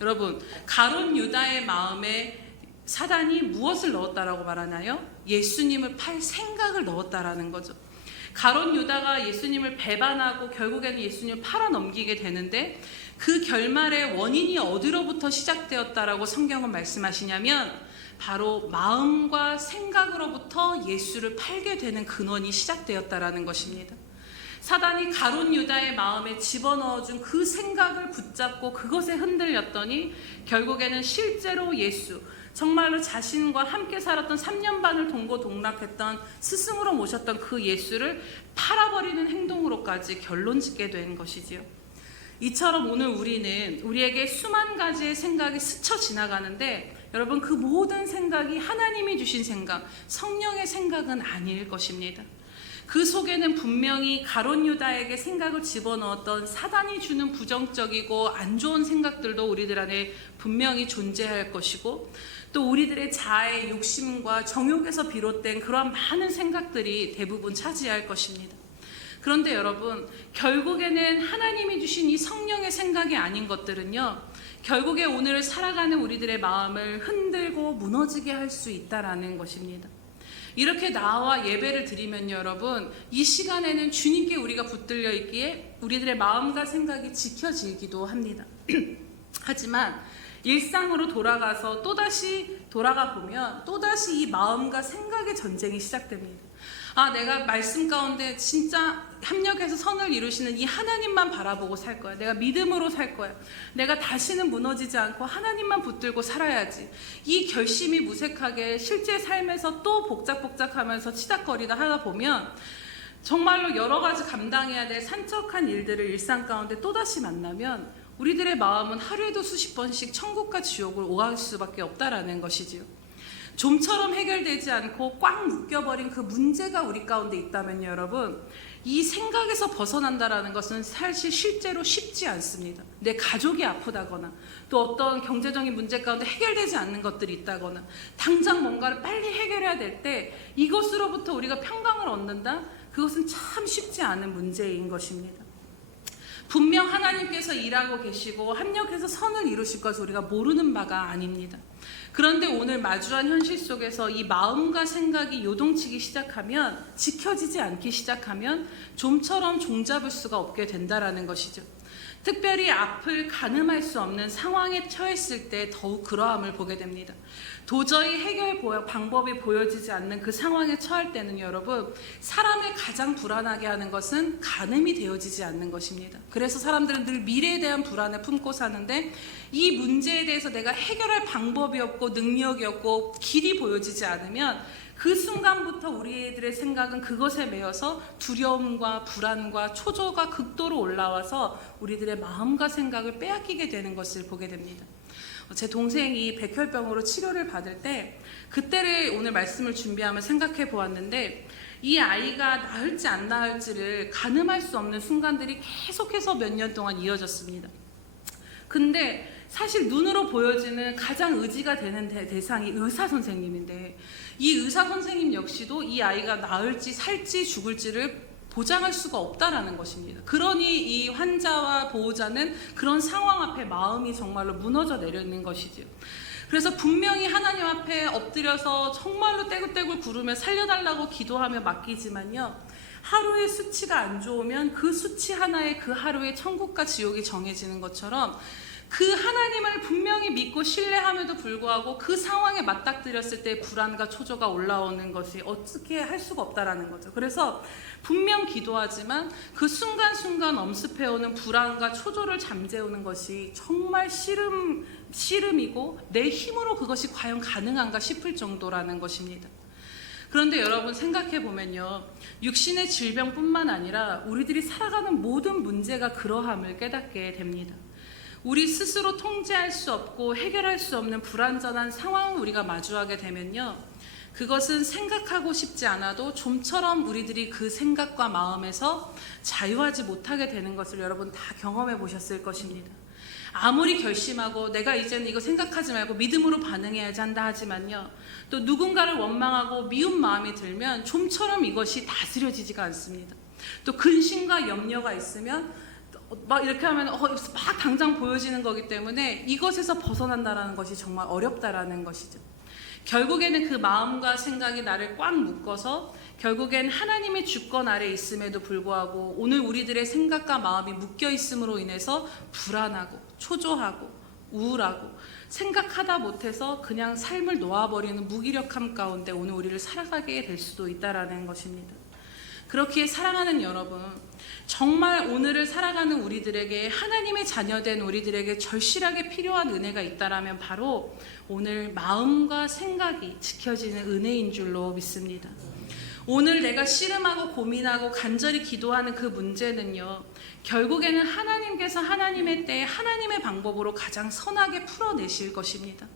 여러분, 가룟 유다의 마음에 사단이 무엇을 넣었다라고 말하나요? 예수님을 팔 생각을 넣었다라는 거죠. 가룟 유다가 예수님을 배반하고 결국에는 예수님을 팔아넘기게 되는데 그 결말의 원인이 어디로부터 시작되었다라고 성경은 말씀하시냐면 바로 마음과 생각으로부터 예수를 팔게 되는 근원이 시작되었다라는 것입니다. 사단이 가룟 유다의 마음에 집어넣어준 그 생각을 붙잡고 그것에 흔들렸더니 결국에는 실제로 예수, 정말로 자신과 함께 살았던 3년 반을 동고동락했던 스승으로 모셨던 그 예수를 팔아버리는 행동으로까지 결론짓게 된 것이지요. 이처럼 오늘 우리는 우리에게 수만 가지의 생각이 스쳐 지나가는데 여러분, 그 모든 생각이 하나님이 주신 생각, 성령의 생각은 아닐 것입니다. 그 속에는 분명히 가룟 유다에게 생각을 집어넣었던 사단이 주는 부정적이고 안 좋은 생각들도 우리들 안에 분명히 존재할 것이고 또 우리들의 자아의 욕심과 정욕에서 비롯된 그러한 많은 생각들이 대부분 차지할 것입니다. 그런데 여러분, 결국에는 하나님이 주신 이 성령의 생각이 아닌 것들은요, 결국에 오늘 살아가는 우리들의 마음을 흔들고 무너지게 할 수 있다라는 것입니다. 이렇게 나와 예배를 드리면 여러분, 이 시간에는 주님께 우리가 붙들려 있기에 우리들의 마음과 생각이 지켜지기도 합니다. 하지만 일상으로 돌아가서 또다시 돌아가 보면 또다시 이 마음과 생각의 전쟁이 시작됩니다. 아, 내가 말씀 가운데 진짜 합력해서 선을 이루시는 이 하나님만 바라보고 살 거야. 내가 믿음으로 살 거야. 내가 다시는 무너지지 않고 하나님만 붙들고 살아야지. 이 결심이 무색하게 실제 삶에서 또 복작복작하면서 치닥거리다 하다 보면 정말로 여러 가지 감당해야 될 산적한 일들을 일상 가운데 또다시 만나면 우리들의 마음은 하루에도 수십 번씩 천국과 지옥을 오갈 수밖에 없다라는 것이지요. 좀처럼 해결되지 않고 꽉 묶여버린 그 문제가 우리 가운데 있다면 여러분, 이 생각에서 벗어난다라는 것은 사실 실제로 쉽지 않습니다. 내 가족이 아프다거나 또 어떤 경제적인 문제 가운데 해결되지 않는 것들이 있다거나 당장 뭔가를 빨리 해결해야 될 때 이것으로부터 우리가 평강을 얻는다? 그것은 참 쉽지 않은 문제인 것입니다. 분명 하나님께서 일하고 계시고 합력해서 선을 이루실 것을 우리가 모르는 바가 아닙니다. 그런데 오늘 마주한 현실 속에서 이 마음과 생각이 요동치기 시작하면, 지켜지지 않기 시작하면 좀처럼 종잡을 수가 없게 된다라는 것이죠. 특별히 앞을 가늠할 수 없는 상황에 처했을 때 더욱 그러함을 보게 됩니다. 도저히 해결 방법이 보여지지 않는 그 상황에 처할 때는 여러분, 사람을 가장 불안하게 하는 것은 가늠이 되어지지 않는 것입니다. 그래서 사람들은 늘 미래에 대한 불안을 품고 사는데, 이 문제에 대해서 내가 해결할 방법이 없고 능력이 없고 길이 보여지지 않으면 그 순간부터 우리들의 생각은 그것에 매여서 두려움과 불안과 초조가 극도로 올라와서 우리들의 마음과 생각을 빼앗기게 되는 것을 보게 됩니다. 제 동생이 백혈병으로 치료를 받을 때 그때를 오늘 말씀을 준비하며 생각해 보았는데, 이 아이가 나을지 안 나을지를 가늠할 수 없는 순간들이 계속해서 몇 년 동안 이어졌습니다. 근데 사실 눈으로 보여지는 가장 의지가 되는 대상이 의사 선생님인데, 이 의사 선생님 역시도 이 아이가 나을지 살지 죽을지를 보장할 수가 없다라는 것입니다. 그러니 이 환자와 보호자는 그런 상황 앞에 마음이 정말로 무너져 내리는 것이지요. 그래서 분명히 하나님 앞에 엎드려서 정말로 떼굴떼굴 구르며 살려달라고 기도하며 맡기지만요, 하루의 수치가 안 좋으면 그 수치 하나에 그 하루의 천국과 지옥이 정해지는 것처럼, 그 하나님을 분명히 믿고 신뢰함에도 불구하고 그 상황에 맞닥뜨렸을 때 불안과 초조가 올라오는 것이 어떻게 할 수가 없다라는 거죠. 그래서 분명 기도하지만 그 순간순간 엄습해오는 불안과 초조를 잠재우는 것이 정말 씨름이고 내 힘으로 그것이 과연 가능한가 싶을 정도라는 것입니다. 그런데 여러분 생각해 보면요, 육신의 질병뿐만 아니라 우리들이 살아가는 모든 문제가 그러함을 깨닫게 됩니다. 우리 스스로 통제할 수 없고 해결할 수 없는 불완전한 상황을 우리가 마주하게 되면요, 그것은 생각하고 싶지 않아도 좀처럼 우리들이 그 생각과 마음에서 자유하지 못하게 되는 것을 여러분 다 경험해 보셨을 것입니다. 아무리 결심하고 내가 이제는 이거 생각하지 말고 믿음으로 반응해야지 한다 하지만요, 또 누군가를 원망하고 미운 마음이 들면 좀처럼 이것이 다스려지지가 않습니다. 또 근심과 염려가 있으면 막 이렇게 하면 막 당장 보여지는 거기 때문에 이것에서 벗어난다라는 것이 정말 어렵다라는 것이죠. 결국에는 그 마음과 생각이 나를 꽉 묶어서 결국엔 하나님의 주권 아래 있음에도 불구하고 오늘 우리들의 생각과 마음이 묶여 있음으로 인해서 불안하고 초조하고 우울하고 생각하다 못해서 그냥 삶을 놓아버리는 무기력함 가운데 오늘 우리를 살아가게 될 수도 있다라는 것입니다. 그렇기에 사랑하는 여러분, 정말 오늘을 살아가는 우리들에게, 하나님의 자녀된 우리들에게 절실하게 필요한 은혜가 있다라면 바로 오늘 마음과 생각이 지켜지는 은혜인 줄로 믿습니다. 오늘 내가 씨름하고 고민하고 간절히 기도하는 그 문제는요, 결국에는 하나님께서 하나님의 때에 하나님의 방법으로 가장 선하게 풀어내실 것입니다.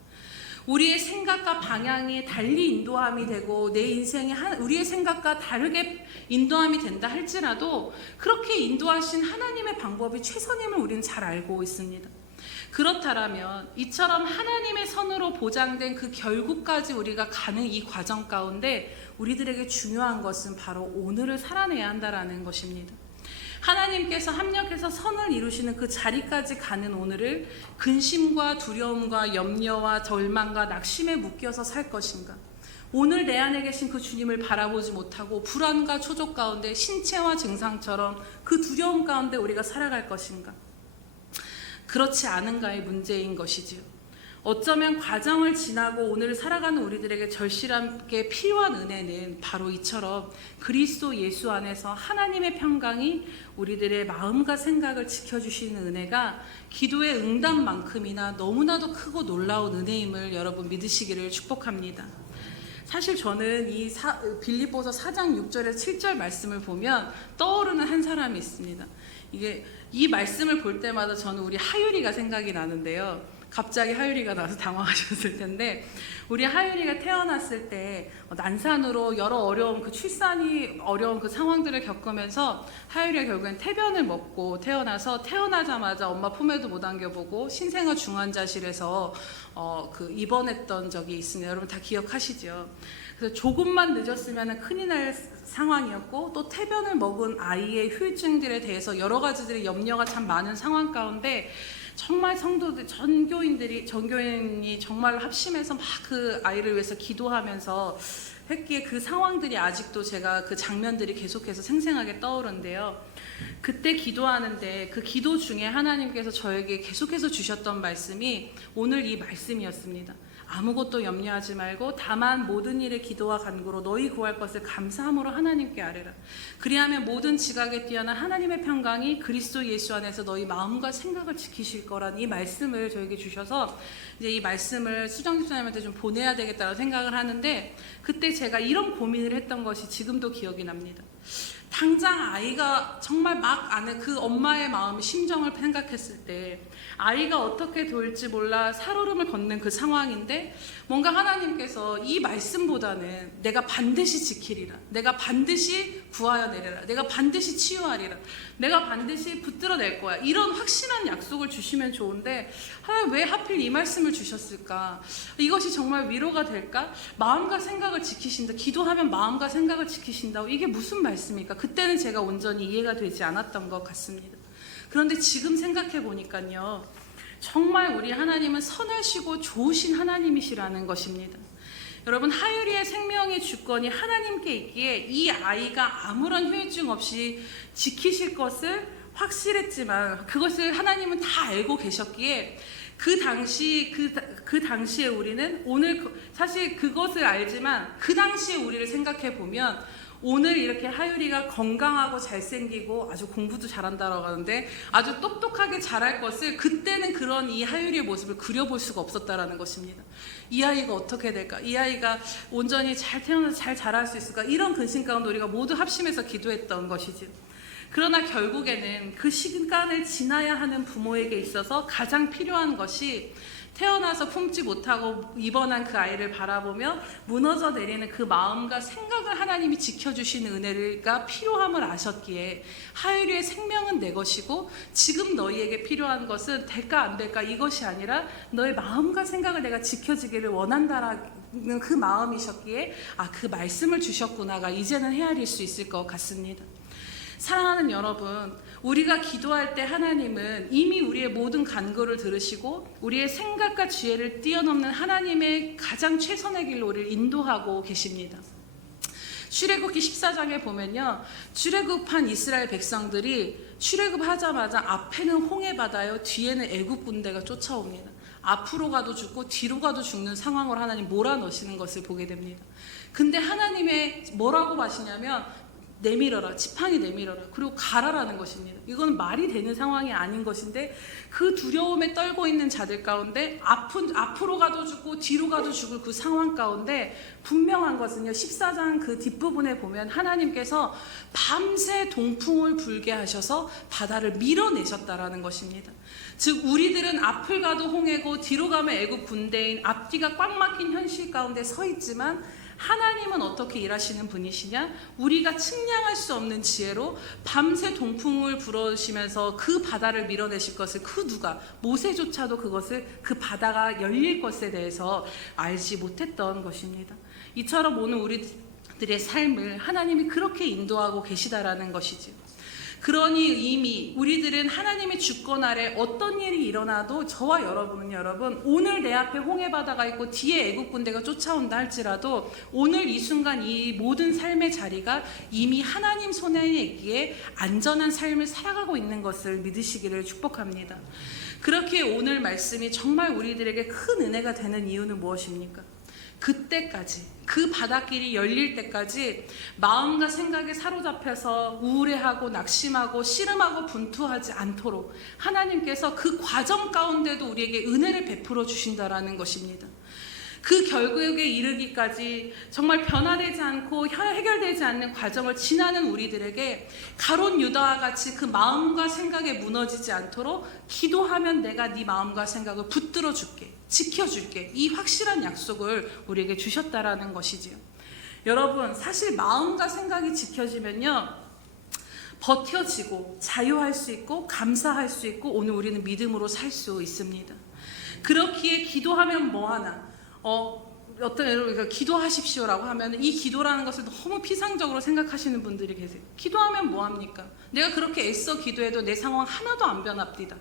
우리의 생각과 방향이 달리 인도함이 되고 내 인생이 우리의 생각과 다르게 인도함이 된다 할지라도 그렇게 인도하신 하나님의 방법이 최선임을 우리는 잘 알고 있습니다. 그렇다면 이처럼 하나님의 선으로 보장된 그 결국까지 우리가 가는 이 과정 가운데 우리들에게 중요한 것은 바로 오늘을 살아내야 한다는 것입니다. 하나님께서 합력해서 선을 이루시는 그 자리까지 가는 오늘을 근심과 두려움과 염려와 절망과 낙심에 묶여서 살 것인가? 오늘 내 안에 계신 그 주님을 바라보지 못하고 불안과 초조 가운데 신체와 증상처럼 그 두려움 가운데 우리가 살아갈 것인가? 그렇지 않은가의 문제인 것이지요. 어쩌면 과정을 지나고 오늘 살아가는 우리들에게 절실하게 필요한 은혜는 바로 이처럼 그리스도 예수 안에서 하나님의 평강이 우리들의 마음과 생각을 지켜주시는 은혜가 기도의 응답만큼이나 너무나도 크고 놀라운 은혜임을 여러분 믿으시기를 축복합니다. 사실 저는 이 빌립보서 4장 6절에서 7절 말씀을 보면 떠오르는 한 사람이 있습니다. 이 말씀을 볼 때마다 저는 우리 하율이가 생각이 나는데요. 갑자기 하율이가 나서 당황하셨을 텐데, 우리 하율이가 태어났을 때 난산으로 여러 어려움, 그 출산이 어려운 그 상황들을 겪으면서 하율이가 결국엔 태변을 먹고 태어나서 태어나자마자 엄마 품에도 못 안겨보고 신생아 중환자실에서 입원했던 적이 있습니다. 여러분 다 기억하시죠? 그래서 조금만 늦었으면 큰일 날 상황이었고, 또 태변을 먹은 아이의 후유증들에 대해서 여러 가지들의 염려가 참 많은 상황 가운데 정말 성도들, 전교인이 정말 합심해서 막 그 아이를 위해서 기도하면서 했기에 그 상황들이 아직도 제가 그 장면들이 계속해서 생생하게 떠오르는데요. 그때 기도하는데 그 기도 중에 하나님께서 저에게 계속해서 주셨던 말씀이 오늘 이 말씀이었습니다. 아무것도 염려하지 말고 다만 모든 일에 기도와 간구로 너희 구할 것을 감사함으로 하나님께 아뢰라. 그리하면 모든 지각에 뛰어난 하나님의 평강이 그리스도 예수 안에서 너희 마음과 생각을 지키실 거란 이 말씀을 저에게 주셔서 이제 이 말씀을 수정 집사님한테 좀 보내야 되겠다고 생각을 하는데, 그때 제가 이런 고민을 했던 것이 지금도 기억이 납니다. 당장 아이가 정말 막 안에 그 엄마의 마음, 심정을 생각했을 때 아이가 어떻게 될지 몰라 살얼음을 걷는 그 상황인데, 뭔가 하나님께서 이 말씀보다는 내가 반드시 지키리라, 내가 반드시 구하여 내리라, 내가 반드시 치유하리라, 내가 반드시 붙들어낼 거야, 이런 확실한 약속을 주시면 좋은데 하나님 왜 하필 이 말씀을 주셨을까? 이것이 정말 위로가 될까? 마음과 생각을 지키신다, 기도하면 마음과 생각을 지키신다고, 이게 무슨 말씀입니까? 그때는 제가 온전히 이해가 되지 않았던 것 같습니다. 그런데 지금 생각해 보니까요, 정말 우리 하나님은 선하시고 좋으신 하나님이시라는 것입니다. 여러분, 하율이의 생명의 주권이 하나님께 있기에 이 아이가 아무런 후유증 없이 지키실 것을 확실했지만, 그것을 하나님은 다 알고 계셨기에 그 당시에 우리는 오늘 사실 그것을 알지만 그 당시에 우리를 생각해 보면 오늘 이렇게 하율이가 건강하고 잘생기고 아주 공부도 잘한다라고 하는데 아주 똑똑하게 자랄 것을 그때는 그런 이 하율이의 모습을 그려볼 수가 없었다라는 것입니다. 이 아이가 어떻게 될까? 이 아이가 온전히 잘 태어나서 잘 자랄 수 있을까? 이런 근심 가운데 우리가 모두 합심해서 기도했던 것이지. 그러나 결국에는 그 시간을 지나야 하는 부모에게 있어서 가장 필요한 것이 태어나서 품지 못하고 입원한 그 아이를 바라보며 무너져 내리는 그 마음과 생각을 하나님이 지켜주시는 은혜가 필요함을 아셨기에 하율이의 생명은 내 것이고 지금 너희에게 필요한 것은 될까 안 될까 이것이 아니라 너의 마음과 생각을 내가 지켜지기를 원한다라는 그 마음이셨기에 그 말씀을 주셨구나가 이제는 헤아릴 수 있을 것 같습니다. 사랑하는 여러분, 우리가 기도할 때 하나님은 이미 우리의 모든 간구를 들으시고 우리의 생각과 지혜를 뛰어넘는 하나님의 가장 최선의 길로 우리를 인도하고 계십니다. 출애굽기 14장에 보면요, 출애굽한 이스라엘 백성들이 출애굽하자마자 앞에는 홍해 바다요, 뒤에는 애굽 군대가 쫓아옵니다. 앞으로 가도 죽고 뒤로 가도 죽는 상황으로 하나님 몰아넣으시는 것을 보게 됩니다. 근데 하나님의 뭐라고 하시냐면 내밀어라, 지팡이 내밀어라, 그리고 가라라는 것입니다. 이건 말이 되는 상황이 아닌 것인데 그 두려움에 떨고 있는 자들 가운데 앞으로 가도 죽고 뒤로 가도 죽을 그 상황 가운데 분명한 것은요, 14장 그 뒷부분에 보면 하나님께서 밤새 동풍을 불게 하셔서 바다를 밀어내셨다라는 것입니다. 즉 우리들은 앞을 가도 홍해고 뒤로 가면 애굽 군대인 앞뒤가 꽉 막힌 현실 가운데 서 있지만 하나님은 어떻게 일하시는 분이시냐? 우리가 측량할 수 없는 지혜로 밤새 동풍을 불어오시면서 그 바다를 밀어내실 것을 그 누가, 모세조차도 그것을, 그 바다가 열릴 것에 대해서 알지 못했던 것입니다. 이처럼 오늘 우리들의 삶을 하나님이 그렇게 인도하고 계시다라는 것이지요. 그러니 이미 우리들은 하나님의 주권 아래 어떤 일이 일어나도 저와 여러분은 여러분 오늘 내 앞에 홍해바다가 있고 뒤에 애국 군대가 쫓아온다 할지라도 오늘 이 순간 이 모든 삶의 자리가 이미 하나님 손에 있기에 안전한 삶을 살아가고 있는 것을 믿으시기를 축복합니다. 그렇게 오늘 말씀이 정말 우리들에게 큰 은혜가 되는 이유는 무엇입니까? 그때까지, 그 바닷길이 열릴 때까지 마음과 생각에 사로잡혀서 우울해하고 낙심하고 씨름하고 분투하지 않도록 하나님께서 그 과정 가운데도 우리에게 은혜를 베풀어 주신다라는 것입니다. 그 결국에 이르기까지 정말 변화되지 않고 해결되지 않는 과정을 지나는 우리들에게 가룟 유다와 같이 그 마음과 생각에 무너지지 않도록 기도하면 내가 네 마음과 생각을 붙들어 줄게, 지켜줄게, 이 확실한 약속을 우리에게 주셨다라는 것이지요. 여러분, 사실 마음과 생각이 지켜지면요, 버텨지고 자유할 수 있고 감사할 수 있고 오늘 우리는 믿음으로 살 수 있습니다. 그렇기에 기도하면 뭐하나, 어떤 여러분 기도하십시오라고 하면 이 기도라는 것을 너무 피상적으로 생각하시는 분들이 계세요. 기도하면 뭐합니까? 내가 그렇게 애써 기도해도 내 상황 하나도 안 변합니다.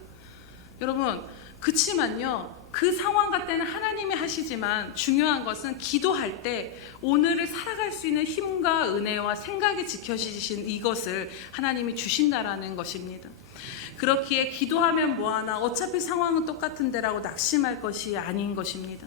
여러분, 그치만요, 그 상황과 때는 하나님이 하시지만 중요한 것은 기도할 때 오늘을 살아갈 수 있는 힘과 은혜와 생각이 지켜지신 이것을 하나님이 주신다라는 것입니다. 그렇기에 기도하면 뭐하나 어차피 상황은 똑같은데라고 낙심할 것이 아닌 것입니다.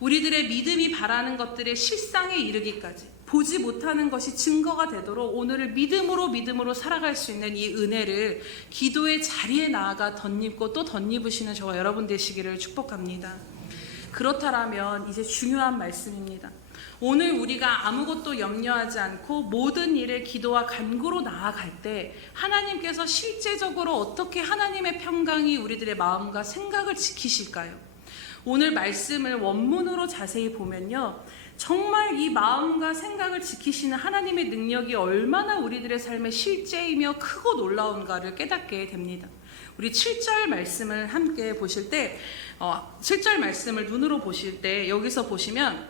우리들의 믿음이 바라는 것들의 실상에 이르기까지 보지 못하는 것이 증거가 되도록 오늘을 믿음으로 살아갈 수 있는 이 은혜를 기도의 자리에 나아가 덧입고 또 덧입으시는 저와 여러분 되시기를 축복합니다. 그렇다면 이제 중요한 말씀입니다. 오늘 우리가 아무것도 염려하지 않고 모든 일에 기도와 간구로 나아갈 때 하나님께서 실제적으로 어떻게 하나님의 평강이 우리들의 마음과 생각을 지키실까요? 오늘 말씀을 원문으로 자세히 보면요, 정말 이 마음과 생각을 지키시는 하나님의 능력이 얼마나 우리들의 삶의 실제이며 크고 놀라운가를 깨닫게 됩니다. 우리 7절 말씀을 함께 보실 때 7절 말씀을 눈으로 보실 때 여기서 보시면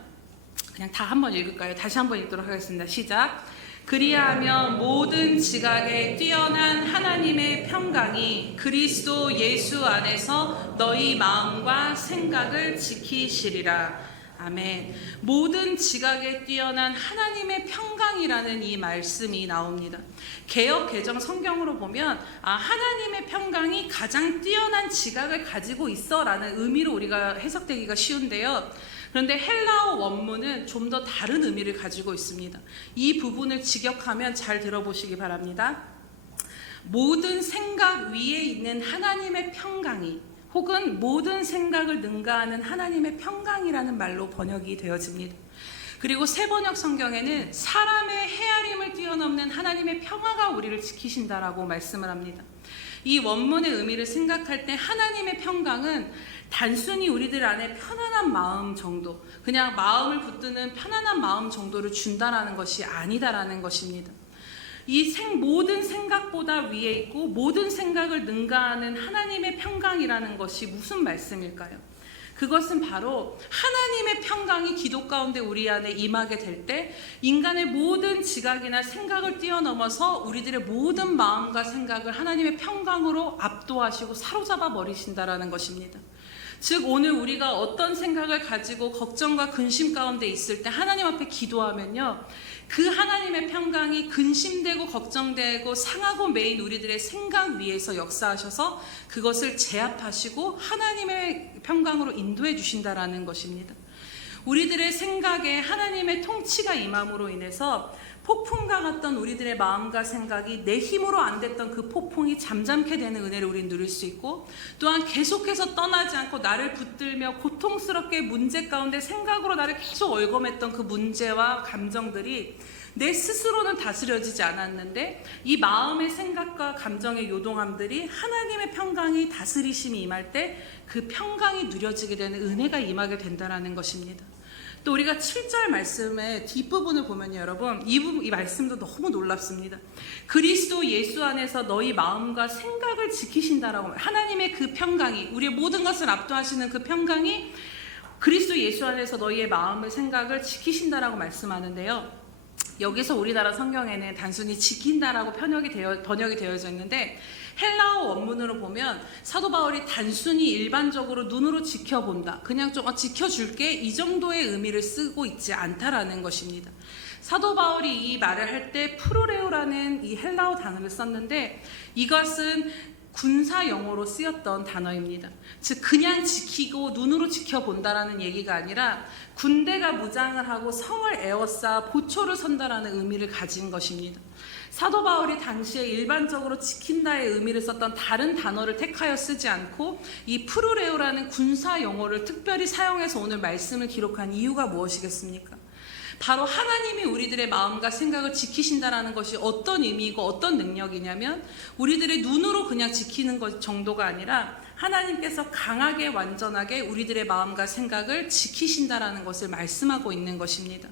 그냥 다 한번 읽을까요? 다시 한번 읽도록 하겠습니다. 시작. 그리하면 모든 지각에 뛰어난 하나님의 평강이 그리스도 예수 안에서 너희 마음과 생각을 지키시리라. 아멘. 모든 지각에 뛰어난 하나님의 평강이라는 이 말씀이 나옵니다. 개역 개정 성경으로 보면 하나님의 평강이 가장 뛰어난 지각을 가지고 있어라는 의미로 우리가 해석되기가 쉬운데요. 그런데 헬라어 원문은 좀 더 다른 의미를 가지고 있습니다. 이 부분을 직역하면 잘 들어보시기 바랍니다. 모든 생각 위에 있는 하나님의 평강이 혹은 모든 생각을 능가하는 하나님의 평강이라는 말로 번역이 되어집니다. 그리고 새번역 성경에는 사람의 헤아림을 뛰어넘는 하나님의 평화가 우리를 지키신다라고 말씀을 합니다. 이 원문의 의미를 생각할 때 하나님의 평강은 단순히 우리들 안에 편안한 마음 정도, 그냥 마음을 붙드는 편안한 마음 정도를 준다라는 것이 아니다라는 것입니다. 이 모든 생각보다 위에 있고 모든 생각을 능가하는 하나님의 평강이라는 것이 무슨 말씀일까요? 그것은 바로 하나님의 평강이 기도 가운데 우리 안에 임하게 될 때 인간의 모든 지각이나 생각을 뛰어넘어서 우리들의 모든 마음과 생각을 하나님의 평강으로 압도하시고 사로잡아 버리신다라는 것입니다. 즉 오늘 우리가 어떤 생각을 가지고 걱정과 근심 가운데 있을 때 하나님 앞에 기도하면요, 그 하나님의 평강이 근심되고 걱정되고 상하고 매인 우리들의 생각 위에서 역사하셔서 그것을 제압하시고 하나님의 평강으로 인도해 주신다라는 것입니다. 우리들의 생각에 하나님의 통치가 임함으로 인해서 폭풍과 같던 우리들의 마음과 생각이 내 힘으로 안 됐던 그 폭풍이 잠잠케 되는 은혜를 우리는 누릴 수 있고, 또한 계속해서 떠나지 않고 나를 붙들며 고통스럽게 문제 가운데 생각으로 나를 계속 얽어맸던 그 문제와 감정들이 내 스스로는 다스려지지 않았는데 이 마음의 생각과 감정의 요동함들이 하나님의 평강이 다스리심이 임할 때 그 평강이 누려지게 되는 은혜가 임하게 된다는 것입니다. 또 우리가 7절 말씀의 뒷부분을 보면요, 여러분, 이 말씀도 너무 놀랍습니다. 그리스도 예수 안에서 너희 마음과 생각을 지키신다라고, 하나님의 그 평강이, 우리의 모든 것을 압도하시는 그 평강이 그리스도 예수 안에서 너희의 마음을 생각을 지키신다라고 말씀하는데요. 여기서 우리나라 성경에는 단순히 지킨다라고 번역이 되어져 있는데 헬라어 원문으로 보면 사도 바울이 단순히 일반적으로 눈으로 지켜본다, 그냥 좀 지켜줄게, 이 정도의 의미를 쓰고 있지 않다라는 것입니다. 사도 바울이 이 말을 할 때 프로레오라는 이 헬라어 단어를 썼는데 이것은 군사 용어로 쓰였던 단어입니다. 즉 그냥 지키고 눈으로 지켜본다라는 얘기가 아니라 군대가 무장을 하고 성을 에워싸 보초를 선다라는 의미를 가진 것입니다. 사도 바울이 당시에 일반적으로 지킨다의 의미를 썼던 다른 단어를 택하여 쓰지 않고 이 프루레오라는 군사 용어를 특별히 사용해서 오늘 말씀을 기록한 이유가 무엇이겠습니까? 바로 하나님이 우리들의 마음과 생각을 지키신다라는 것이 어떤 의미이고 어떤 능력이냐면 우리들의 눈으로 그냥 지키는 것 정도가 아니라 하나님께서 강하게 완전하게 우리들의 마음과 생각을 지키신다라는 것을 말씀하고 있는 것입니다.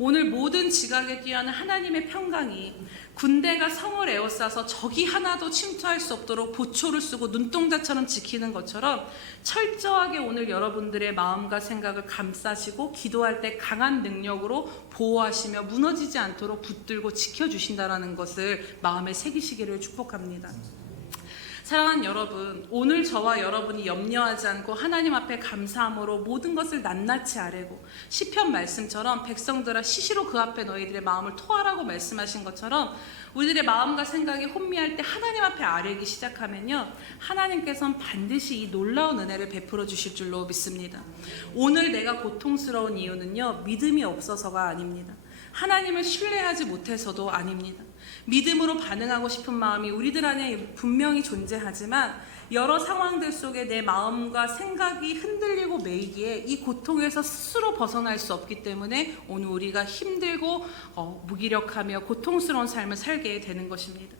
오늘 모든 지각에 뛰어난 하나님의 평강이 군대가 성을 에워싸서 적이 하나도 침투할 수 없도록 보초를 쓰고 눈동자처럼 지키는 것처럼 철저하게 오늘 여러분들의 마음과 생각을 감싸시고 기도할 때 강한 능력으로 보호하시며 무너지지 않도록 붙들고 지켜주신다는 것을 마음에 새기시기를 축복합니다. 사랑하는 여러분, 오늘 저와 여러분이 염려하지 않고 하나님 앞에 감사함으로 모든 것을 낱낱이 아뢰고 시편 말씀처럼 백성들아 시시로 그 앞에 너희들의 마음을 토하라고 말씀하신 것처럼 우리들의 마음과 생각이 혼미할 때 하나님 앞에 아뢰기 시작하면요, 하나님께서는 반드시 이 놀라운 은혜를 베풀어 주실 줄로 믿습니다. 오늘 내가 고통스러운 이유는요, 믿음이 없어서가 아닙니다. 하나님을 신뢰하지 못해서도 아닙니다. 믿음으로 반응하고 싶은 마음이 우리들 안에 분명히 존재하지만 여러 상황들 속에 내 마음과 생각이 흔들리고 매이기에 이 고통에서 스스로 벗어날 수 없기 때문에 오늘 우리가 힘들고 무기력하며 고통스러운 삶을 살게 되는 것입니다.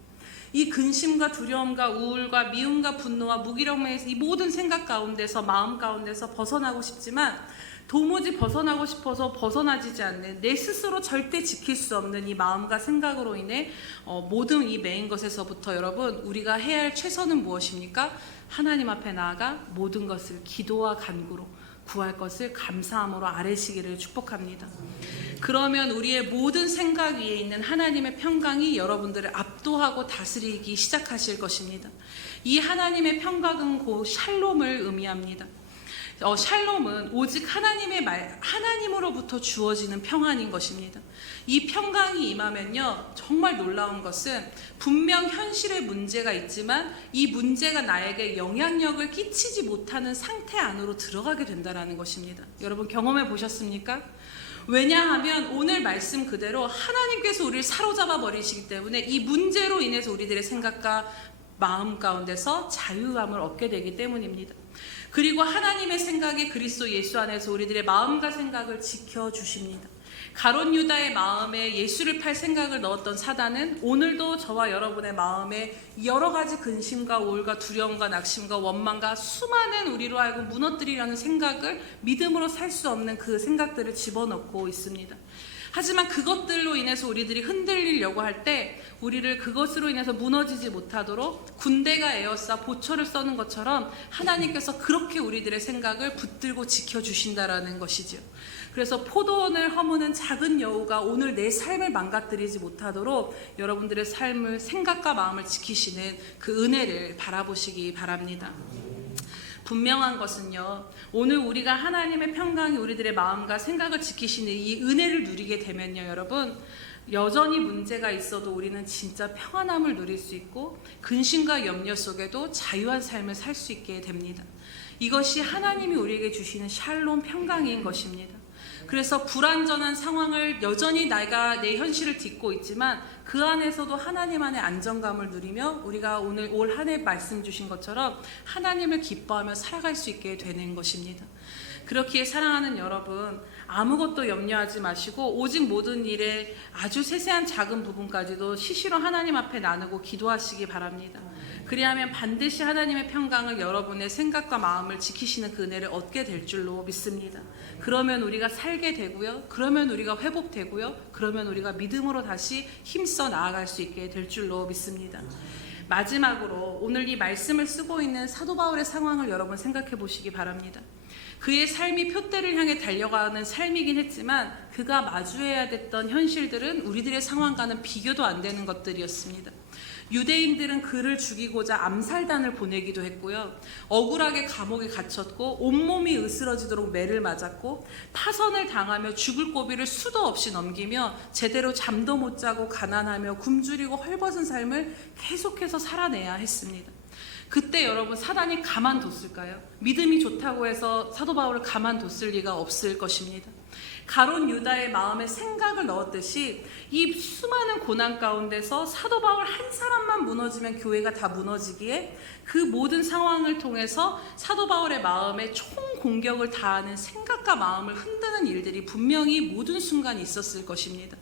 이 근심과 두려움과 우울과 미움과 분노와 무기력함의 이 모든 생각 가운데서, 마음 가운데서 벗어나고 싶지만 도무지 벗어나고 싶어서 벗어나지지 않는, 내 스스로 절대 지킬 수 없는 이 마음과 생각으로 인해 모든 이 매인 것에서부터 여러분, 우리가 해야 할 최선은 무엇입니까? 하나님 앞에 나아가 모든 것을 기도와 간구로 구할 것을 감사함으로 아뢰시기를 축복합니다. 그러면 우리의 모든 생각 위에 있는 하나님의 평강이 여러분들을 압도하고 다스리기 시작하실 것입니다. 이 하나님의 평강은 곧 샬롬을 의미합니다. 샬롬은 오직 하나님으로부터 주어지는 평안인 것입니다. 이 평강이 임하면요, 정말 놀라운 것은 분명 현실의 문제가 있지만 이 문제가 나에게 영향력을 끼치지 못하는 상태 안으로 들어가게 된다는 것입니다. 여러분 경험해 보셨습니까? 왜냐하면 오늘 말씀 그대로 하나님께서 우리를 사로잡아 버리시기 때문에 이 문제로 인해서 우리들의 생각과 마음 가운데서 자유함을 얻게 되기 때문입니다. 그리고 하나님의 생각이 그리스도 예수 안에서 우리들의 마음과 생각을 지켜주십니다. 가롯 유다의 마음에 예수를 팔 생각을 넣었던 사단은 오늘도 저와 여러분의 마음에 여러 가지 근심과 우울과 두려움과 낙심과 원망과 수많은 우리로 하여금 무너뜨리려는 생각을, 믿음으로 살 수 없는 그 생각들을 집어넣고 있습니다. 하지만 그것들로 인해서 우리들이 흔들리려고 할 때 우리를 그것으로 인해서 무너지지 못하도록 군대가 에워싸 보초를 써는 것처럼 하나님께서 그렇게 우리들의 생각을 붙들고 지켜주신다라는 것이죠. 그래서 포도원을 허무는 작은 여우가 오늘 내 삶을 망가뜨리지 못하도록 여러분들의 삶을, 생각과 마음을 지키시는 그 은혜를 바라보시기 바랍니다. 분명한 것은요, 오늘 우리가 하나님의 평강이 우리들의 마음과 생각을 지키시는 이 은혜를 누리게 되면요, 여러분, 여전히 문제가 있어도 우리는 진짜 평안함을 누릴 수 있고 근심과 염려 속에도 자유한 삶을 살 수 있게 됩니다. 이것이 하나님이 우리에게 주시는 샬롬 평강인 것입니다. 그래서 불완전한 상황을 여전히 내가 내 현실을 딛고 있지만 그 안에서도 하나님 안의 안정감을 누리며 우리가 오늘 올 한 해 말씀 주신 것처럼 하나님을 기뻐하며 살아갈 수 있게 되는 것입니다. 그렇기에 사랑하는 여러분, 아무것도 염려하지 마시고 오직 모든 일에 아주 세세한 작은 부분까지도 시시로 하나님 앞에 나누고 기도하시기 바랍니다. 그리하면 반드시 하나님의 평강을, 여러분의 생각과 마음을 지키시는 그 은혜를 얻게 될 줄로 믿습니다. 그러면 우리가 살게 되고요, 그러면 우리가 회복되고요, 그러면 우리가 믿음으로 다시 힘써 나아갈 수 있게 될 줄로 믿습니다. 마지막으로 오늘 이 말씀을 쓰고 있는 사도 바울의 상황을 여러분 생각해 보시기 바랍니다. 그의 삶이 표대를 향해 달려가는 삶이긴 했지만 그가 마주해야 됐던 현실들은 우리들의 상황과는 비교도 안 되는 것들이었습니다. 유대인들은 그를 죽이고자 암살단을 보내기도 했고요, 억울하게 감옥에 갇혔고 온몸이 으스러지도록 매를 맞았고 파선을 당하며 죽을 고비를 수도 없이 넘기며 제대로 잠도 못 자고 가난하며 굶주리고 헐벗은 삶을 계속해서 살아내야 했습니다. 그때 여러분 사단이 가만뒀을까요? 믿음이 좋다고 해서 사도 바울을 가만뒀을 리가 없을 것입니다. 가롯 유다의 마음에 생각을 넣었듯이 이 수많은 고난 가운데서 사도 바울 한 사람만 무너지면 교회가 다 무너지기에 그 모든 상황을 통해서 사도 바울의 마음에 총공격을 다하는 생각과 마음을 흔드는 일들이 분명히 모든 순간이 있었을 것입니다.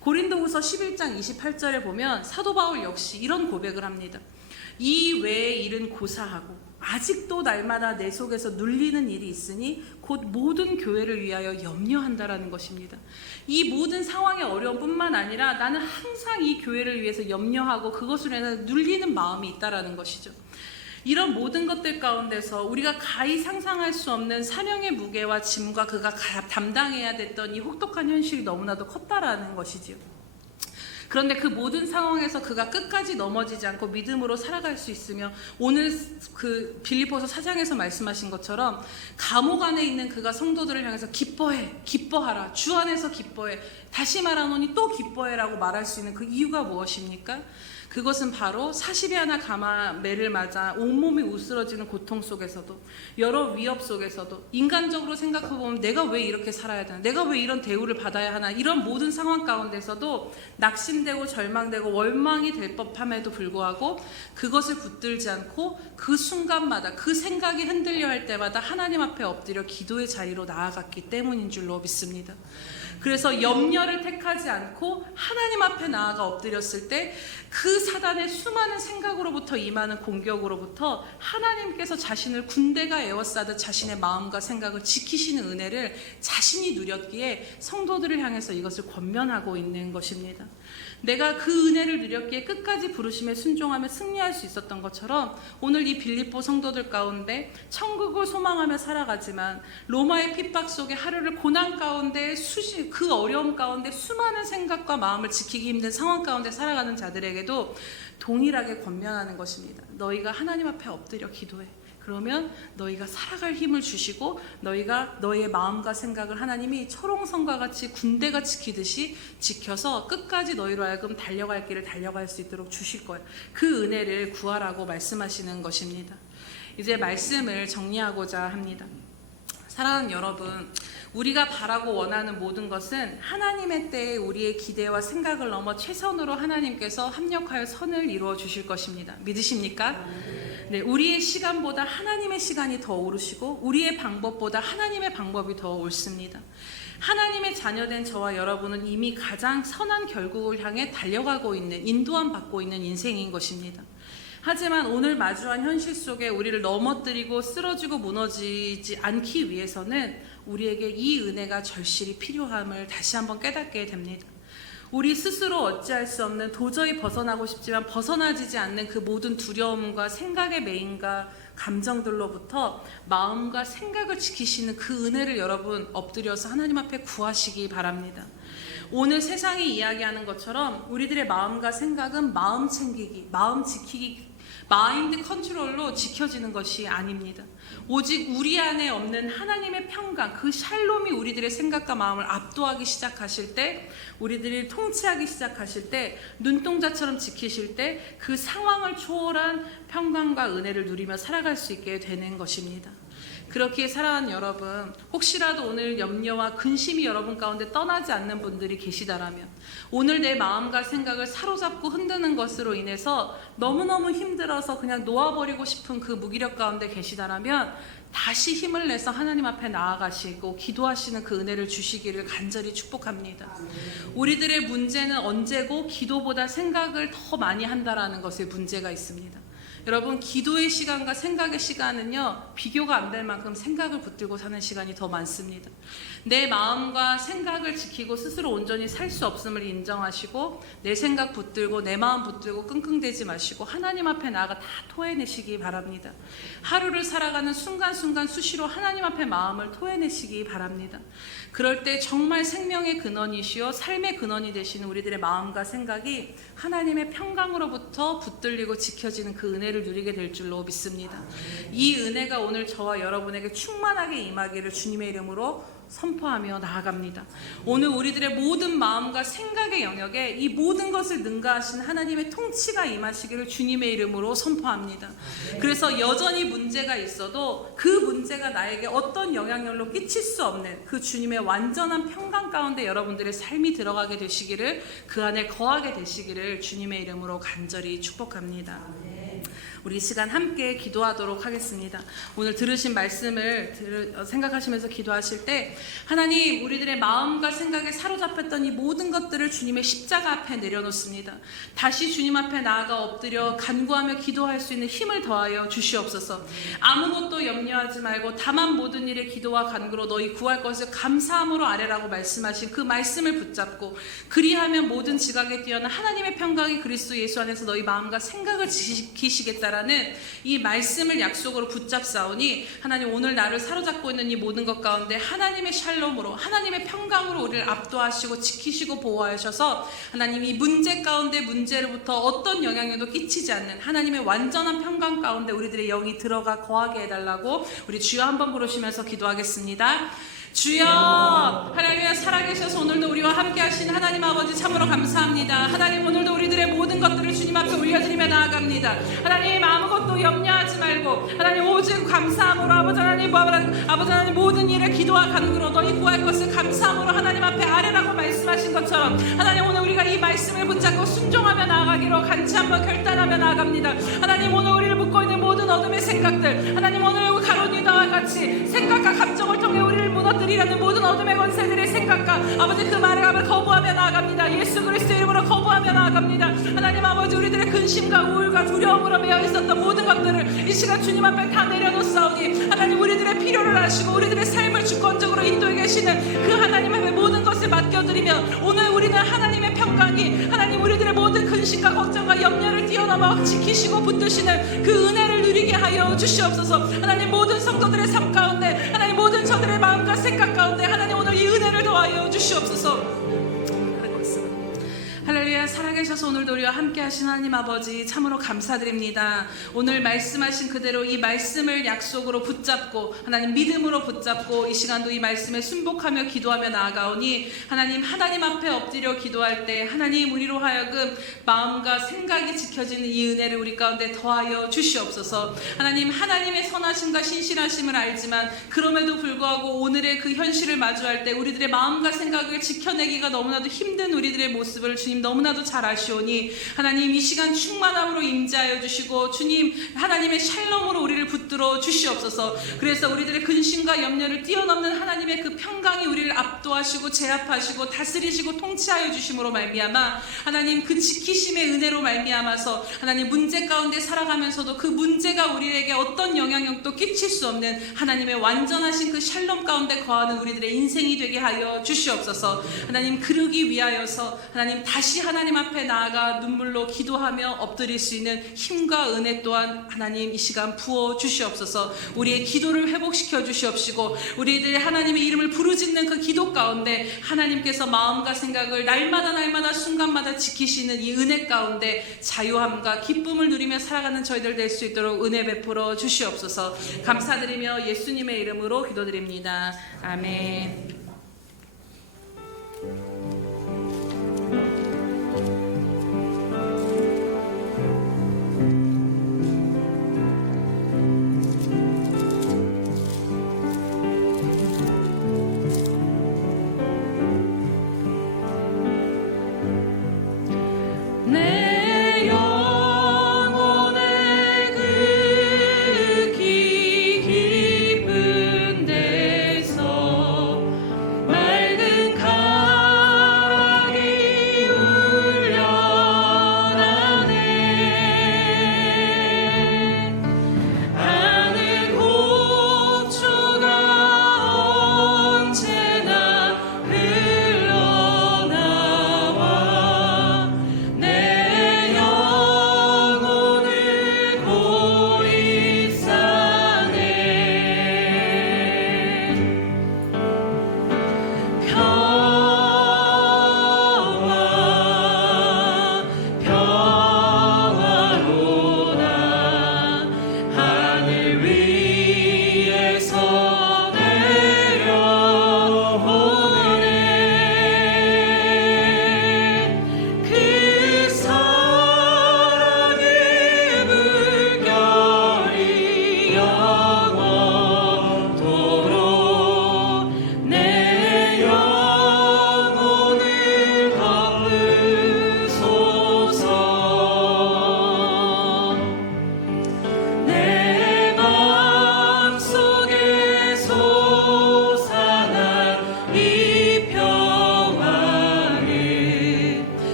고린도후서 11장 28절에 보면 사도 바울 역시 이런 고백을 합니다. 이 외의 일은 고사하고 아직도 날마다 내 속에서 눌리는 일이 있으니 곧 모든 교회를 위하여 염려한다라는 것입니다. 이 모든 상황의 어려움뿐만 아니라 나는 항상 이 교회를 위해서 염려하고 그것으로 인해서 눌리는 마음이 있다라는 것이죠. 이런 모든 것들 가운데서 우리가 가히 상상할 수 없는 사명의 무게와 짐과 그가 담당해야 됐던 이 혹독한 현실이 너무나도 컸다라는 것이지요. 그런데 그 모든 상황에서 그가 끝까지 넘어지지 않고 믿음으로 살아갈 수 있으며 오늘 그 빌립보서 4장에서 말씀하신 것처럼 감옥 안에 있는 그가 성도들을 향해서 기뻐해, 기뻐하라, 주 안에서 기뻐해, 다시 말하노니 또 기뻐해라고 말할 수 있는 그 이유가 무엇입니까? 그것은 바로 40이 하나 가마매를 맞아 온몸이 으스러지는 고통 속에서도, 여러 위협 속에서도, 인간적으로 생각해보면 내가 왜 이렇게 살아야 되나, 내가 왜 이런 대우를 받아야 하나, 이런 모든 상황 가운데서도 낙심되고 절망되고 원망이 될 법함에도 불구하고 그것을 붙들지 않고 그 순간마다 그 생각이 흔들려 할 때마다 하나님 앞에 엎드려 기도의 자리로 나아갔기 때문인 줄로 믿습니다. 그래서 염려를 택하지 않고 하나님 앞에 나아가 엎드렸을 때 그 사단의 수많은 생각으로부터 임하는 공격으로부터 하나님께서 자신을 군대가 에워싸듯 자신의 마음과 생각을 지키시는 은혜를 자신이 누렸기에 성도들을 향해서 이것을 권면하고 있는 것입니다. 내가 그 은혜를 누렸기에 끝까지 부르심에 순종하며 승리할 수 있었던 것처럼 오늘 이 빌립보 성도들 가운데 천국을 소망하며 살아가지만 로마의 핍박 속에 하루를 고난 가운데 그 어려움 가운데 수많은 생각과 마음을 지키기 힘든 상황 가운데 살아가는 자들에게도 동일하게 권면하는 것입니다. 너희가 하나님 앞에 엎드려 기도해. 그러면 너희가 살아갈 힘을 주시고 너희가 너희의 마음과 생각을 하나님이 철옹성과 같이 군대가 지키듯이 지켜서 끝까지 너희로 하여금 달려갈 길을 달려갈 수 있도록 주실 거예요. 그 은혜를 구하라고 말씀하시는 것입니다. 이제 말씀을 정리하고자 합니다. 사랑하는 여러분, 우리가 바라고 원하는 모든 것은 하나님의 때에 우리의 기대와 생각을 넘어 최선으로 하나님께서 합력하여 선을 이루어 주실 것입니다. 믿으십니까? 네, 우리의 시간보다 하나님의 시간이 더 오르시고 우리의 방법보다 하나님의 방법이 더 옳습니다. 하나님의 자녀된 저와 여러분은 이미 가장 선한 결국을 향해 달려가고 있는, 인도함 받고 있는 인생인 것입니다. 하지만 오늘 마주한 현실 속에 우리를 넘어뜨리고 쓰러지고 무너지지 않기 위해서는 우리에게 이 은혜가 절실히 필요함을 다시 한번 깨닫게 됩니다. 우리 스스로 어찌할 수 없는, 도저히 벗어나고 싶지만 벗어나지지 않는 그 모든 두려움과 생각의 매인과 감정들로부터 마음과 생각을 지키시는 그 은혜를 여러분 엎드려서 하나님 앞에 구하시기 바랍니다. 오늘 세상이 이야기하는 것처럼 우리들의 마음과 생각은 마음 챙기기, 마음 지키기, 마인드 컨트롤로 지켜지는 것이 아닙니다. 오직 우리 안에 없는 하나님의 평강, 그 샬롬이 우리들의 생각과 마음을 압도하기 시작하실 때, 우리들이 통치하기 시작하실 때, 눈동자처럼 지키실 때 그 상황을 초월한 평강과 은혜를 누리며 살아갈 수 있게 되는 것입니다. 그렇게 살아가는 여러분, 혹시라도 오늘 염려와 근심이 여러분 가운데 떠나지 않는 분들이 계시다라면, 오늘 내 마음과 생각을 사로잡고 흔드는 것으로 인해서 너무너무 힘들어서 그냥 놓아버리고 싶은 그 무기력 가운데 계시다라면 다시 힘을 내서 하나님 앞에 나아가시고 기도하시는 그 은혜를 주시기를 간절히 축복합니다. 우리들의 문제는 언제고 기도보다 생각을 더 많이 한다라는 것에 문제가 있습니다. 여러분, 기도의 시간과 생각의 시간은요, 비교가 안 될 만큼 생각을 붙들고 사는 시간이 더 많습니다. 내 마음과 생각을 지키고 스스로 온전히 살 수 없음을 인정하시고 내 생각 붙들고 내 마음 붙들고 끙끙대지 마시고 하나님 앞에 나아가 다 토해내시기 바랍니다. 하루를 살아가는 순간순간 수시로 하나님 앞에 마음을 토해내시기 바랍니다. 그럴 때 정말 생명의 근원이시요 삶의 근원이 되시는 우리들의 마음과 생각이 하나님의 평강으로부터 붙들리고 지켜지는 그 은혜를 누리게 될 줄로 믿습니다. 이 은혜가 오늘 저와 여러분에게 충만하게 임하기를 주님의 이름으로 선포하며 나아갑니다. 오늘 우리들의 모든 마음과 생각의 영역에 이 모든 것을 능가하신 하나님의 통치가 임하시기를 주님의 이름으로 선포합니다. 그래서 여전히 문제가 있어도 그 문제가 나에게 어떤 영향력로 끼칠 수 없는 그 주님의 완전한 평강 가운데 여러분들의 삶이 들어가게 되시기를, 그 안에 거하게 되시기를 주님의 이름으로 간절히 축복합니다. 우리 이 시간 함께 기도하도록 하겠습니다. 오늘 들으신 말씀을 생각하시면서 기도하실 때, 하나님, 우리들의 마음과 생각에 사로잡혔던 이 모든 것들을 주님의 십자가 앞에 내려놓습니다. 다시 주님 앞에 나아가 엎드려 간구하며 기도할 수 있는 힘을 더하여 주시옵소서. 아무것도 염려하지 말고 다만 모든 일에 기도와 간구로 너희 구할 것을 감사함으로 아뢰라고 말씀하신 그 말씀을 붙잡고, 그리하면 모든 지각에 뛰어난 하나님의 평강이 그리스도 예수 안에서 너희 마음과 생각을 지키시겠다라는 있다라는 이 말씀을 약속으로 붙잡사오니 하나님 오늘 나를 사로잡고 있는 이 모든 것 가운데 하나님의 샬롬으로 하나님의 평강으로 우리를 압도하시고 지키시고 보호하셔서 하나님 이 문제 가운데 문제로부터 어떤 영향력도 끼치지 않는 하나님의 완전한 평강 가운데 우리들의 영이 들어가 거하게 해달라고 우리 주여 한번 부르시면서 기도하겠습니다. 주여 하나님 살아계셔서 오늘도 우리와 함께 하신 하나님 아버지 참으로 감사합니다. 하나님 오늘도 우리들의 모든 것들을 주님 앞에 올려드리며 나아갑니다. 하나님 아무것도 염려하지 말고 하나님 오직 감사함으로 아버지 하나님 모든 일을 기도와 간구로 너희 구할 것을 감사함으로 하나님 앞에 아뢰라고 말씀하신 것처럼 하나님 오늘 우리가 이 말씀을 붙잡고 순종하며 나아가기로 간치 한번 결단하며 나아갑니다. 하나님 오늘 우리를 묶고 있는 모든 어둠의 생각들 하나님 오늘 가론유다와 같이 생각과 감정을 통해 우리를 무너뜨리려는 모든 어둠의 권세들의 생각과 아버지 그 말을 거부하며 나아갑니다. 예수 그리스도의 이름으로 거부하며 나아갑니다. 하나님 아버지 우리들의 근심과 우울과 두려움으로 매여 있었던 모든 것들을 이 시간 주님 앞에 다 내려놓사오니 하나님 우리들의 필요를 아시고 우리들의 삶을 주권적으로 인도해 계시는 그 하나님 앞에 모든 것을 맡겨드리며 오늘 우리는 하나님의 평강이 하나님 우리들의 모든 근심과 걱정과 염려를 뛰어넘어 지키시고 붙드시는 그 은혜를 누리게 하여 주시옵소서. 하나님 모든 성도들의 삶 가운데 하나님 모든 저들의 마음과 생각 가운데 하나님 오늘 이 은혜를 더하여 주시옵소서. 할렐루야. 살아계셔서 오늘도 우리와 함께 하신 하나님 아버지 참으로 감사드립니다. 오늘 말씀하신 그대로 이 말씀을 약속으로 붙잡고 하나님 믿음으로 붙잡고 이 시간도 이 말씀에 순복하며 기도하며 나아가오니 하나님 앞에 엎드려 기도할 때 하나님 우리로 하여금 마음과 생각이 지켜지는 이 은혜를 우리 가운데 더하여 주시옵소서. 하나님의 선하심과 신실하심을 알지만 그럼에도 불구하고 오늘의 그 현실을 마주할 때 우리들의 마음과 생각을 지켜내기가 너무나도 힘든 우리들의 모습을 주님 너무나도 잘 아시오니 하나님 이 시간 충만함으로 임재하여 주시고 주님 하나님의 샬롬으로 우리를 붙들어 주시옵소서. 그래서 우리들의 근심과 염려를 뛰어넘는 하나님의 그 평강이 우리를 압도하시고 제압하시고 다스리시고 통치하여 주심으로 말미암아 하나님 그 지키심의 은혜로 말미암아서 하나님 문제 가운데 살아가면서도 그 문제가 우리에게 어떤 영향력도 끼칠 수 없는 하나님의 완전하신 그 샬롬 가운데 거하는 우리들의 인생이 되게 하여 주시옵소서. 하나님 그러기 위하여서 하나님 다시 하나님 앞에 나아가 눈물로 기도하며 엎드릴 수 있는 힘과 은혜 또한 하나님 이 시간 부어 주시옵소서. 우리의 기도를 회복시켜 주시옵시고 우리들의 하나님의 이름을 부르짖는 그 기도 가운데 하나님께서 마음과 생각을 날마다 순간마다 지키시는 이 은혜 가운데 자유함과 기쁨을 누리며 살아가는 저희들 될 수 있도록 은혜 베풀어 주시옵소서. 감사드리며 예수님의 이름으로 기도드립니다. 아멘. 내 영혼의 그 깊은 데서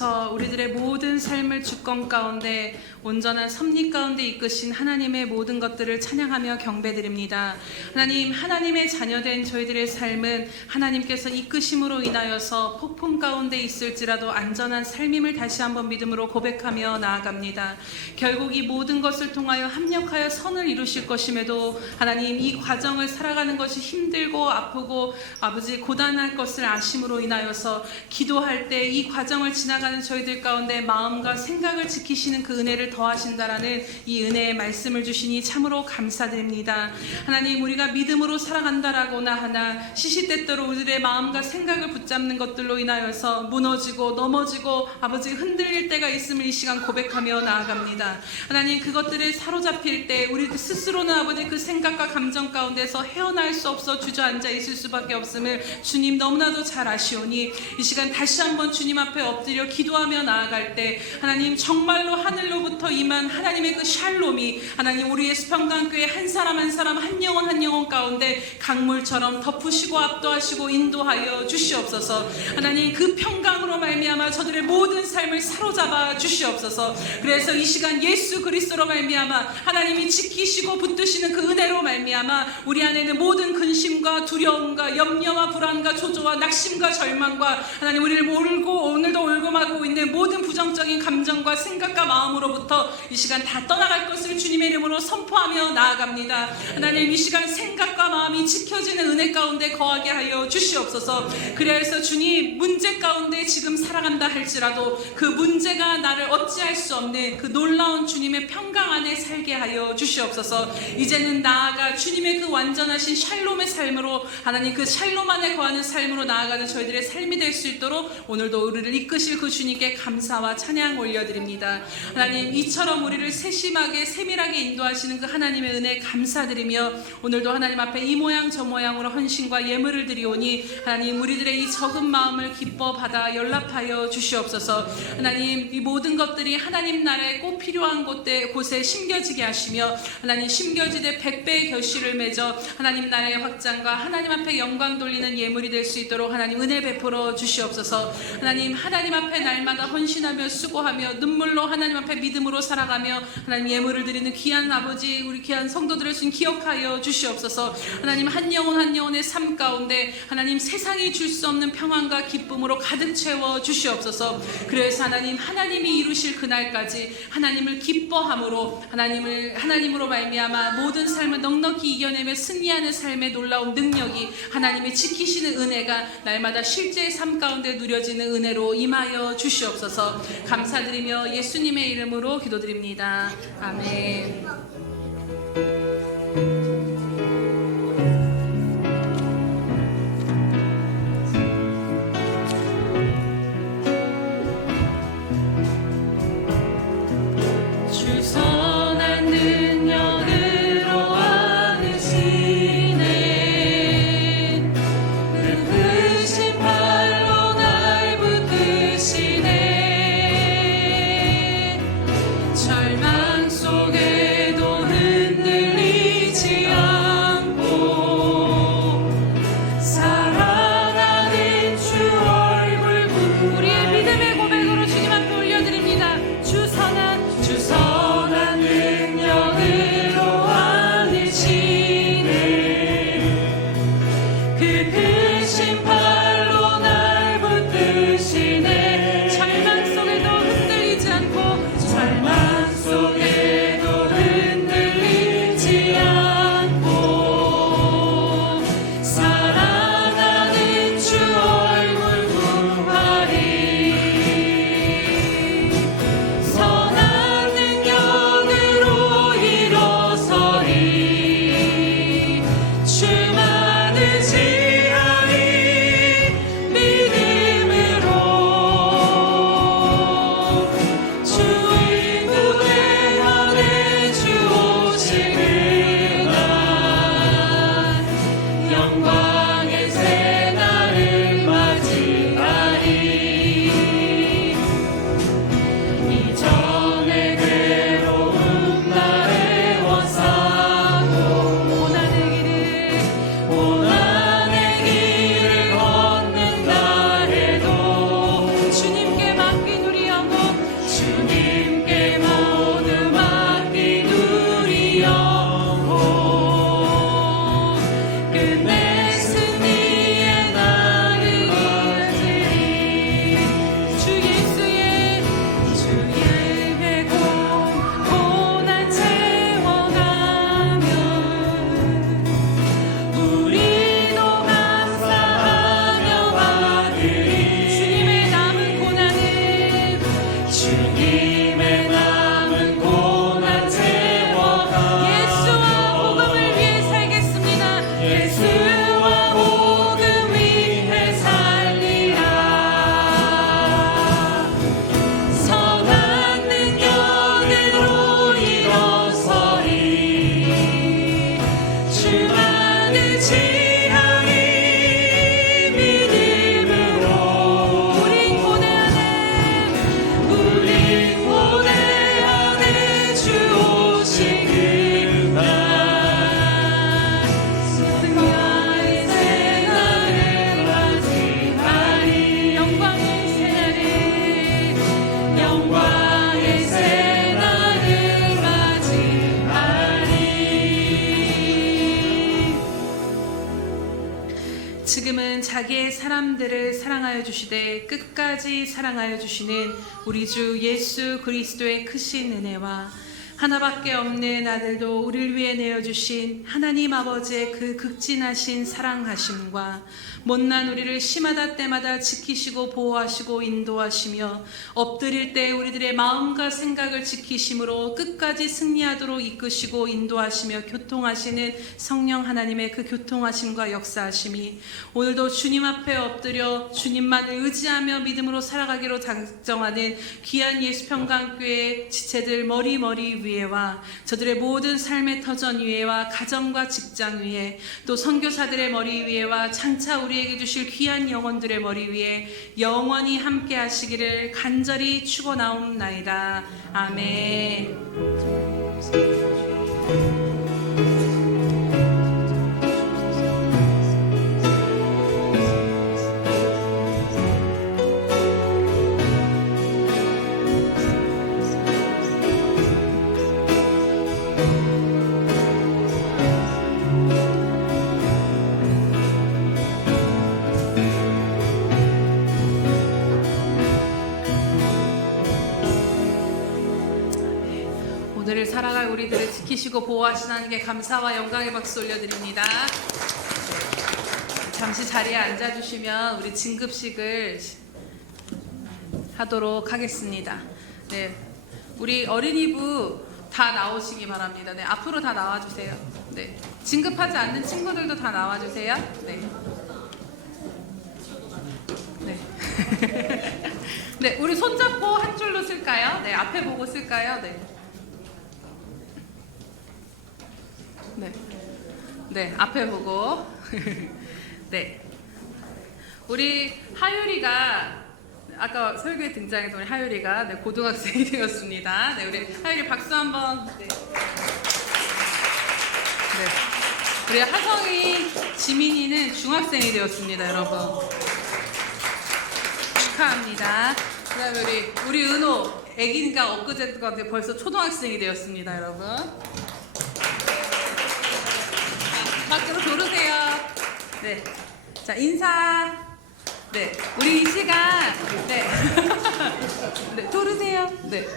시작부터 우리들의 모든 삶을 주권 가운데 온전한 섭리 가운데 이끄신 하나님의 모든 것들을 찬양하며 경배드립니다. 하나님, 하나님의 자녀된 저희들의 삶은 하나님께서 이끄심으로 인하여서 폭풍 가운데 있을지라도 안전한 삶임을 다시 한번 믿음으로 고백하며 나아갑니다. 결국 이 모든 것을 통하여 합력하여 선을 이루실 것임에도 하나님, 이 과정을 살아가는 것이 힘들고 아프고 아버지 고단할 것을 아심으로 인하여서 기도할 때 이 과정을 지나가는 저희들 가운데 마음과 생각을 지키시는 그 은혜를 더하신다라는 이 은혜의 말씀을 주시니 참으로 감사드립니다. 하나님, 우리가 믿음으로 살아간다라고나 하나 시시때때로 우리들의 마음과 생각을 붙잡는 것들로 인하여서 무너지고 넘어지고 아버지 흔들릴 때가 있음을 이 시간 고백하며 나아갑니다. 하나님, 그것들을 사로잡힐 때 우리 스스로는 아버지 그 생각과 감정 가운데서 헤어날 수 없어 주저앉아 있을 수밖에 없음을 주님 너무나도 잘 아시오니 이 시간 다시 한번 주님 앞에 엎드려 기도하며 나아갈 때 하나님, 정말로 하늘로부터 임한 하나님의 그 샬롬이 하나님, 우리의 수평강교회 한 사람 한 사람 한 영혼 가운데 강물처럼 덮으시고 압도하시고 인도하여 주시옵소서. 하나님, 그 평강으로 말미암아 저들의 모든 삶을 사로잡아 주시옵소서. 그래서 이 시간 예수 그리스도로 말미암아 하나님이 지키시고 붙드시는 그 은혜로 말미암아 우리 안에 있는 모든 근심과 두려움과 염려와 불안과 조조와 낙심과 절망과 하나님, 우리를 오늘도 울고마고 있는 모든 부정적인 감정과 생각과 마음으로부터 이 시간 다 떠나갈 것을 주님의 이름으로 선포하며 나아갑니다. 하나님, 이 시간 생각과 마음이 지켜지는 은혜 가운데 거하게 하여 주시옵소서. 그래서 주님, 문제 가운데 지금 살아간다 할지라도 그 문제가 나를 어찌할 수 없는 그 놀라운 주님의 평강 안에 살게 하여 주시옵소서. 이제는 나아가 주님의 그 완전하신 샬롬의 삶으로 하나님, 그 샬롬 안에 거하는 삶으로 나아가는 저희들의 삶이 될 수 있도록 오늘도 우리를 이끄실 그 주님께 감사와 찬양 올려드립니다. 하나님, 이처럼 우리를 세심하게 세밀하게 인도하시는 그 하나님의 은혜 감사드리며 오늘도 하나님 앞에 이 모양 저 모양으로 헌신과 예물을 드리오니 하나님, 우리들의 이 적은 마음을 기뻐 받아 연락하여 주시옵소서. 하나님, 이 모든 것들이 하나님 나라에 꼭 필요한 곳에 심겨지게 하시며 하나님, 심겨지되 100배의 결실을 맺어 하나님 나라의 확장과 하나님 앞에 영광 돌리는 예물이 될 수 있도록 하나님 은혜 베풀어 주시옵소서. 하나님, 하나님 앞에 날마다 헌신하며 수고하며 눈물로 하나님 앞에 믿음으로 살아가며 하나님 예물을 드리는 귀한 아버지, 우리 귀한 성도들을 좀 기억하여 주시옵소서. 하나님, 한 영혼 한 영혼의 삶 가운데 하나님 세상이 줄 수 없는 평안과 기쁨으로 가득 채워 주시옵소서. 그래서 하나님, 하나님이 이루실 그날까지 하나님을 기뻐함으로 하나님으로 말미암아 모든 삶을 넉넉히 이겨내며 승리하는 삶의 놀라운 능력이 하나님이 지키시는 은혜가 날마다 실제의 삶 가운데 누려지는 은혜로 임하여 주시옵소서. 감사드리며 예수님의 이름으로 기도드립니다. 아멘. 주 선한 능력으로 안으시네. 그 크신 팔로 날 붙드시네. 절망 속에도 흔들리 주님의 남은 고난 채워가 예수와 복음을 위해 살겠습니다. 예수와 복음 위해 살리라. 선한 능력으로 일어서리 주만을 지향이 믿음으로 우린 고대 안에 주 오시길 날 승리의 새날을 맞이하리 영광의 새날을 맞이하리. 지금은 자기의 사람들을 사랑하여 주시되 끝까지 사랑하여 주시는 우리 주 예수 그리스도의 크신 은혜와 하나밖에 없는 아들도 우리를 위해 내어주신 하나님 아버지의 그 극진하신 사랑하심과 못난 우리를 시마다 때마다 지키시고 보호하시고 인도하시며 엎드릴 때 우리들의 마음과 생각을 지키심으로 끝까지 승리하도록 이끄시고 인도하시며 교통하시는 성령 하나님의 그 교통하심과 역사하심이 오늘도 주님 앞에 엎드려 주님만을 의지하며 믿음으로 살아가기로 작정하는 귀한 예수평강교회 지체들 머리 위에와 저들의 모든 삶의 터전 위에와 가정과 직장 위에 또 선교사들의 머리 위에와 장차 우리에게 주실 귀한 영혼들의 머리 위에 영원히 함께 하시기를 간절히 축원하옵나이다. 아멘. 오늘을 살아갈 우리들을 지키시고 보호하시는 하나님께 감사와 영광의 박수 올려드립니다. 잠시 자리에 앉아주시면 우리 진급식을 하도록 하겠습니다. 네, 우리 어린이부 다 나오시기 바랍니다. 네, 앞으로 다 나와주세요. 네, 진급하지 않는 친구들도 다 나와주세요. 네. 네. 네, 우리 손잡고 한 줄로 쓸까요? 네, 앞에 보고 쓸까요? 네. 네. 네, 앞에 보고. 네. 우리 하율이가 아까 설교에 등장했던 우리 하율이가 네, 고등학생이 되었습니다. 네, 우리 하율이 박수 한번. 네. 네. 우리 하성이 지민이는 중학생이 되었습니다, 여러분. 축하합니다. 그다음에 우리 은호 애기가 엊그제가 벌써 초등학생이 되었습니다, 여러분. 밖으로 돌으세요. 네. 자, 인사. 네. 우리 이 시간. 네. 네. 돌으세요. 네.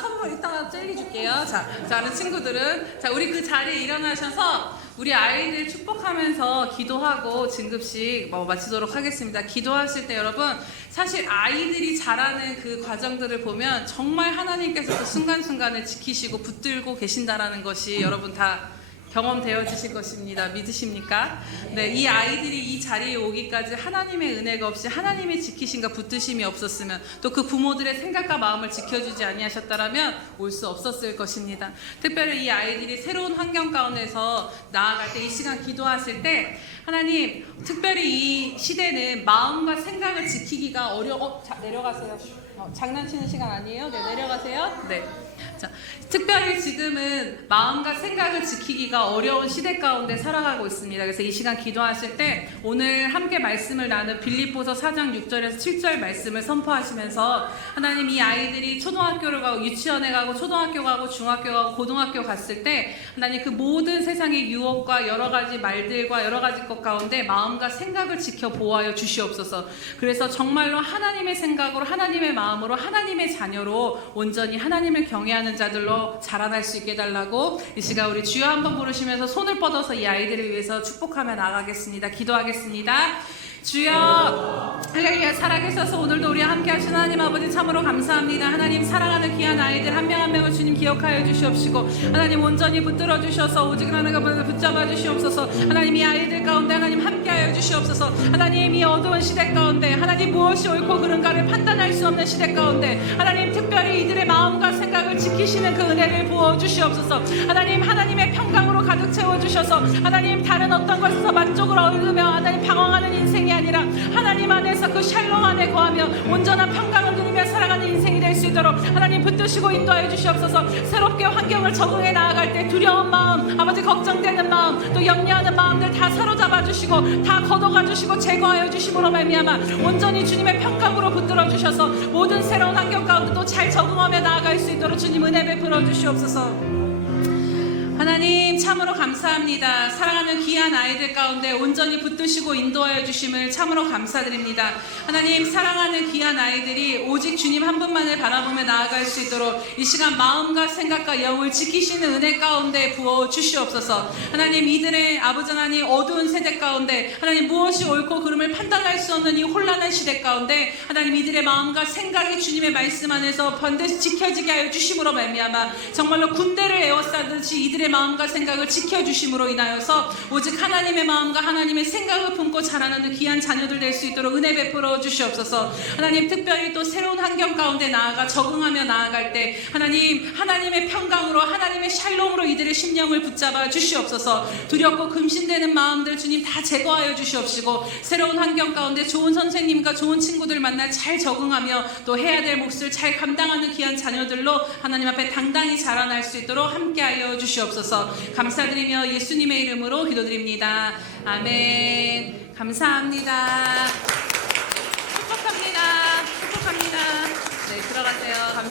선물 이따가 젤리 줄게요. 자, 아는 친구들은. 자, 우리 그 자리에 일어나셔서 우리 아이들 축복하면서 기도하고 진급식 마치도록 하겠습니다. 기도하실 때 여러분, 사실 아이들이 자라는 그 과정들을 보면 정말 하나님께서 그 순간순간을 지키시고 붙들고 계신다라는 것이 여러분 다 경험되어지실 것입니다. 믿으십니까? 네, 이 아이들이 이 자리에 오기까지 하나님의 은혜가 없이 하나님의 지키심과 붙드심이 없었으면 또 그 부모들의 생각과 마음을 지켜주지 아니하셨다라면 올 수 없었을 것입니다. 특별히 이 아이들이 새로운 환경 가운데서 나아갈 때 이 시간 기도하실 때 하나님, 특별히 이 시대는 마음과 생각을 지키기가 내려가세요. 장난치는 시간 아니에요? 네, 내려가세요. 네. 자, 특별히 지금은 마음과 생각을 지키기가 어려운 시대 가운데 살아가고 있습니다. 그래서 이 시간 기도하실 때 오늘 함께 말씀을 나눈 빌립보서 4장 6절에서 7절 말씀을 선포하시면서 하나님, 이 아이들이 초등학교를 가고 유치원에 가고 초등학교 가고 중학교 가고 고등학교 갔을 때 하나님, 그 모든 세상의 유혹과 여러 가지 말들과 여러 가지 것 가운데 마음과 생각을 지켜 보호하여 주시옵소서. 그래서 정말로 하나님의 생각으로 하나님의 마음으로 하나님의 자녀로 온전히 하나님을 경외하는 자들로 자라날 수 있게 해달라고 이 시간 우리 주여 한번 부르시면서 손을 뻗어서 이 아이들을 위해서 축복하며 나가겠습니다. 기도하겠습니다. 주여 할렐루야. 살아계셔서 오늘도 우리와 함께 하신 하나님 아버지 참으로 감사합니다. 하나님 사랑하는 귀한 아이들 한 명 한 명을 주님 기억하여 주시옵시고 하나님 온전히 붙들어 주셔서 오직 하나님을 붙잡아 주시옵소서. 하나님 이 아이들 가운데 하나님 함께하여 주시옵소서. 하나님 이 어두운 시대 가운데 하나님 무엇이 옳고 그른가를 판단할 수 없는 시대 가운데 하나님 특별히 이들의 마음과 생각을 지키시는 그 은혜를 부어 주시옵소서. 하나님 하나님의 평강으로 가득 채워 주셔서 하나님 다른 어떤 것에서 만족을 얻으며 하나님 방황하는 인생이 아니라 하나님 안에서 그 샬롬 안에 거하며 온전한 평강을 누리며 살아가는 인생이 될 수 있도록 하나님 붙드시고 인도하여 주시옵소서. 새롭게 환경을 적응해 나아갈 때 두려운 마음, 아버지 걱정되는 마음, 또 염려하는 마음들 다 사로잡아 주시고 다 걷어가 주시고 제거하여 주심으로 말미암아 온전히 주님의 평강으로 붙들어 주셔서 모든 새로운 환경 가운데도 잘 적응하며 나아갈 수 있도록 주님 은혜 베풀어 주시옵소서. 하나님 참으로 감사합니다. 사랑하는 귀한 아이들 가운데 온전히 붙드시고 인도하여 주심을 참으로 감사드립니다. 하나님 사랑하는 귀한 아이들이 오직 주님 한 분만을 바라보며 나아갈 수 있도록 이 시간 마음과 생각과 영을 지키시는 은혜 가운데 부어 주시옵소서. 하나님 이들의 아버지 하나님 어두운 세대 가운데 하나님 무엇이 옳고 그름을 판단할 수 없는 이 혼란한 시대 가운데 하나님 이들의 마음과 생각이 주님의 말씀 안에서 반드시 지켜지게 하여 주심으로 말미암아 정말로 군대를 에워싸듯이 이들의 마음과 생각을 지켜주심으로 인하여서 오직 하나님의 마음과 하나님의 생각을 품고 자라나는 귀한 자녀들 될 수 있도록 은혜 베풀어 주시옵소서. 하나님 특별히 또 새로운 환경 가운데 나아가 적응하며 나아갈 때 하나님 하나님의 평강으로 하나님의 샬롬으로 이들의 심령을 붙잡아 주시옵소서. 두렵고 금신되는 마음들 주님 다 제거하여 주시옵시고 새로운 환경 가운데 좋은 선생님과 좋은 친구들 만나 잘 적응하며 또 해야 될 몫을 잘 감당하는 귀한 자녀들로 하나님 앞에 당당히 자라날 수 있도록 함께하여 주시옵소서. 감사드리며 예수님의 이름으로 기도드립니다. 아멘. 감사합니다. 축복합니다. 축복합니다. 네, 들어가세요.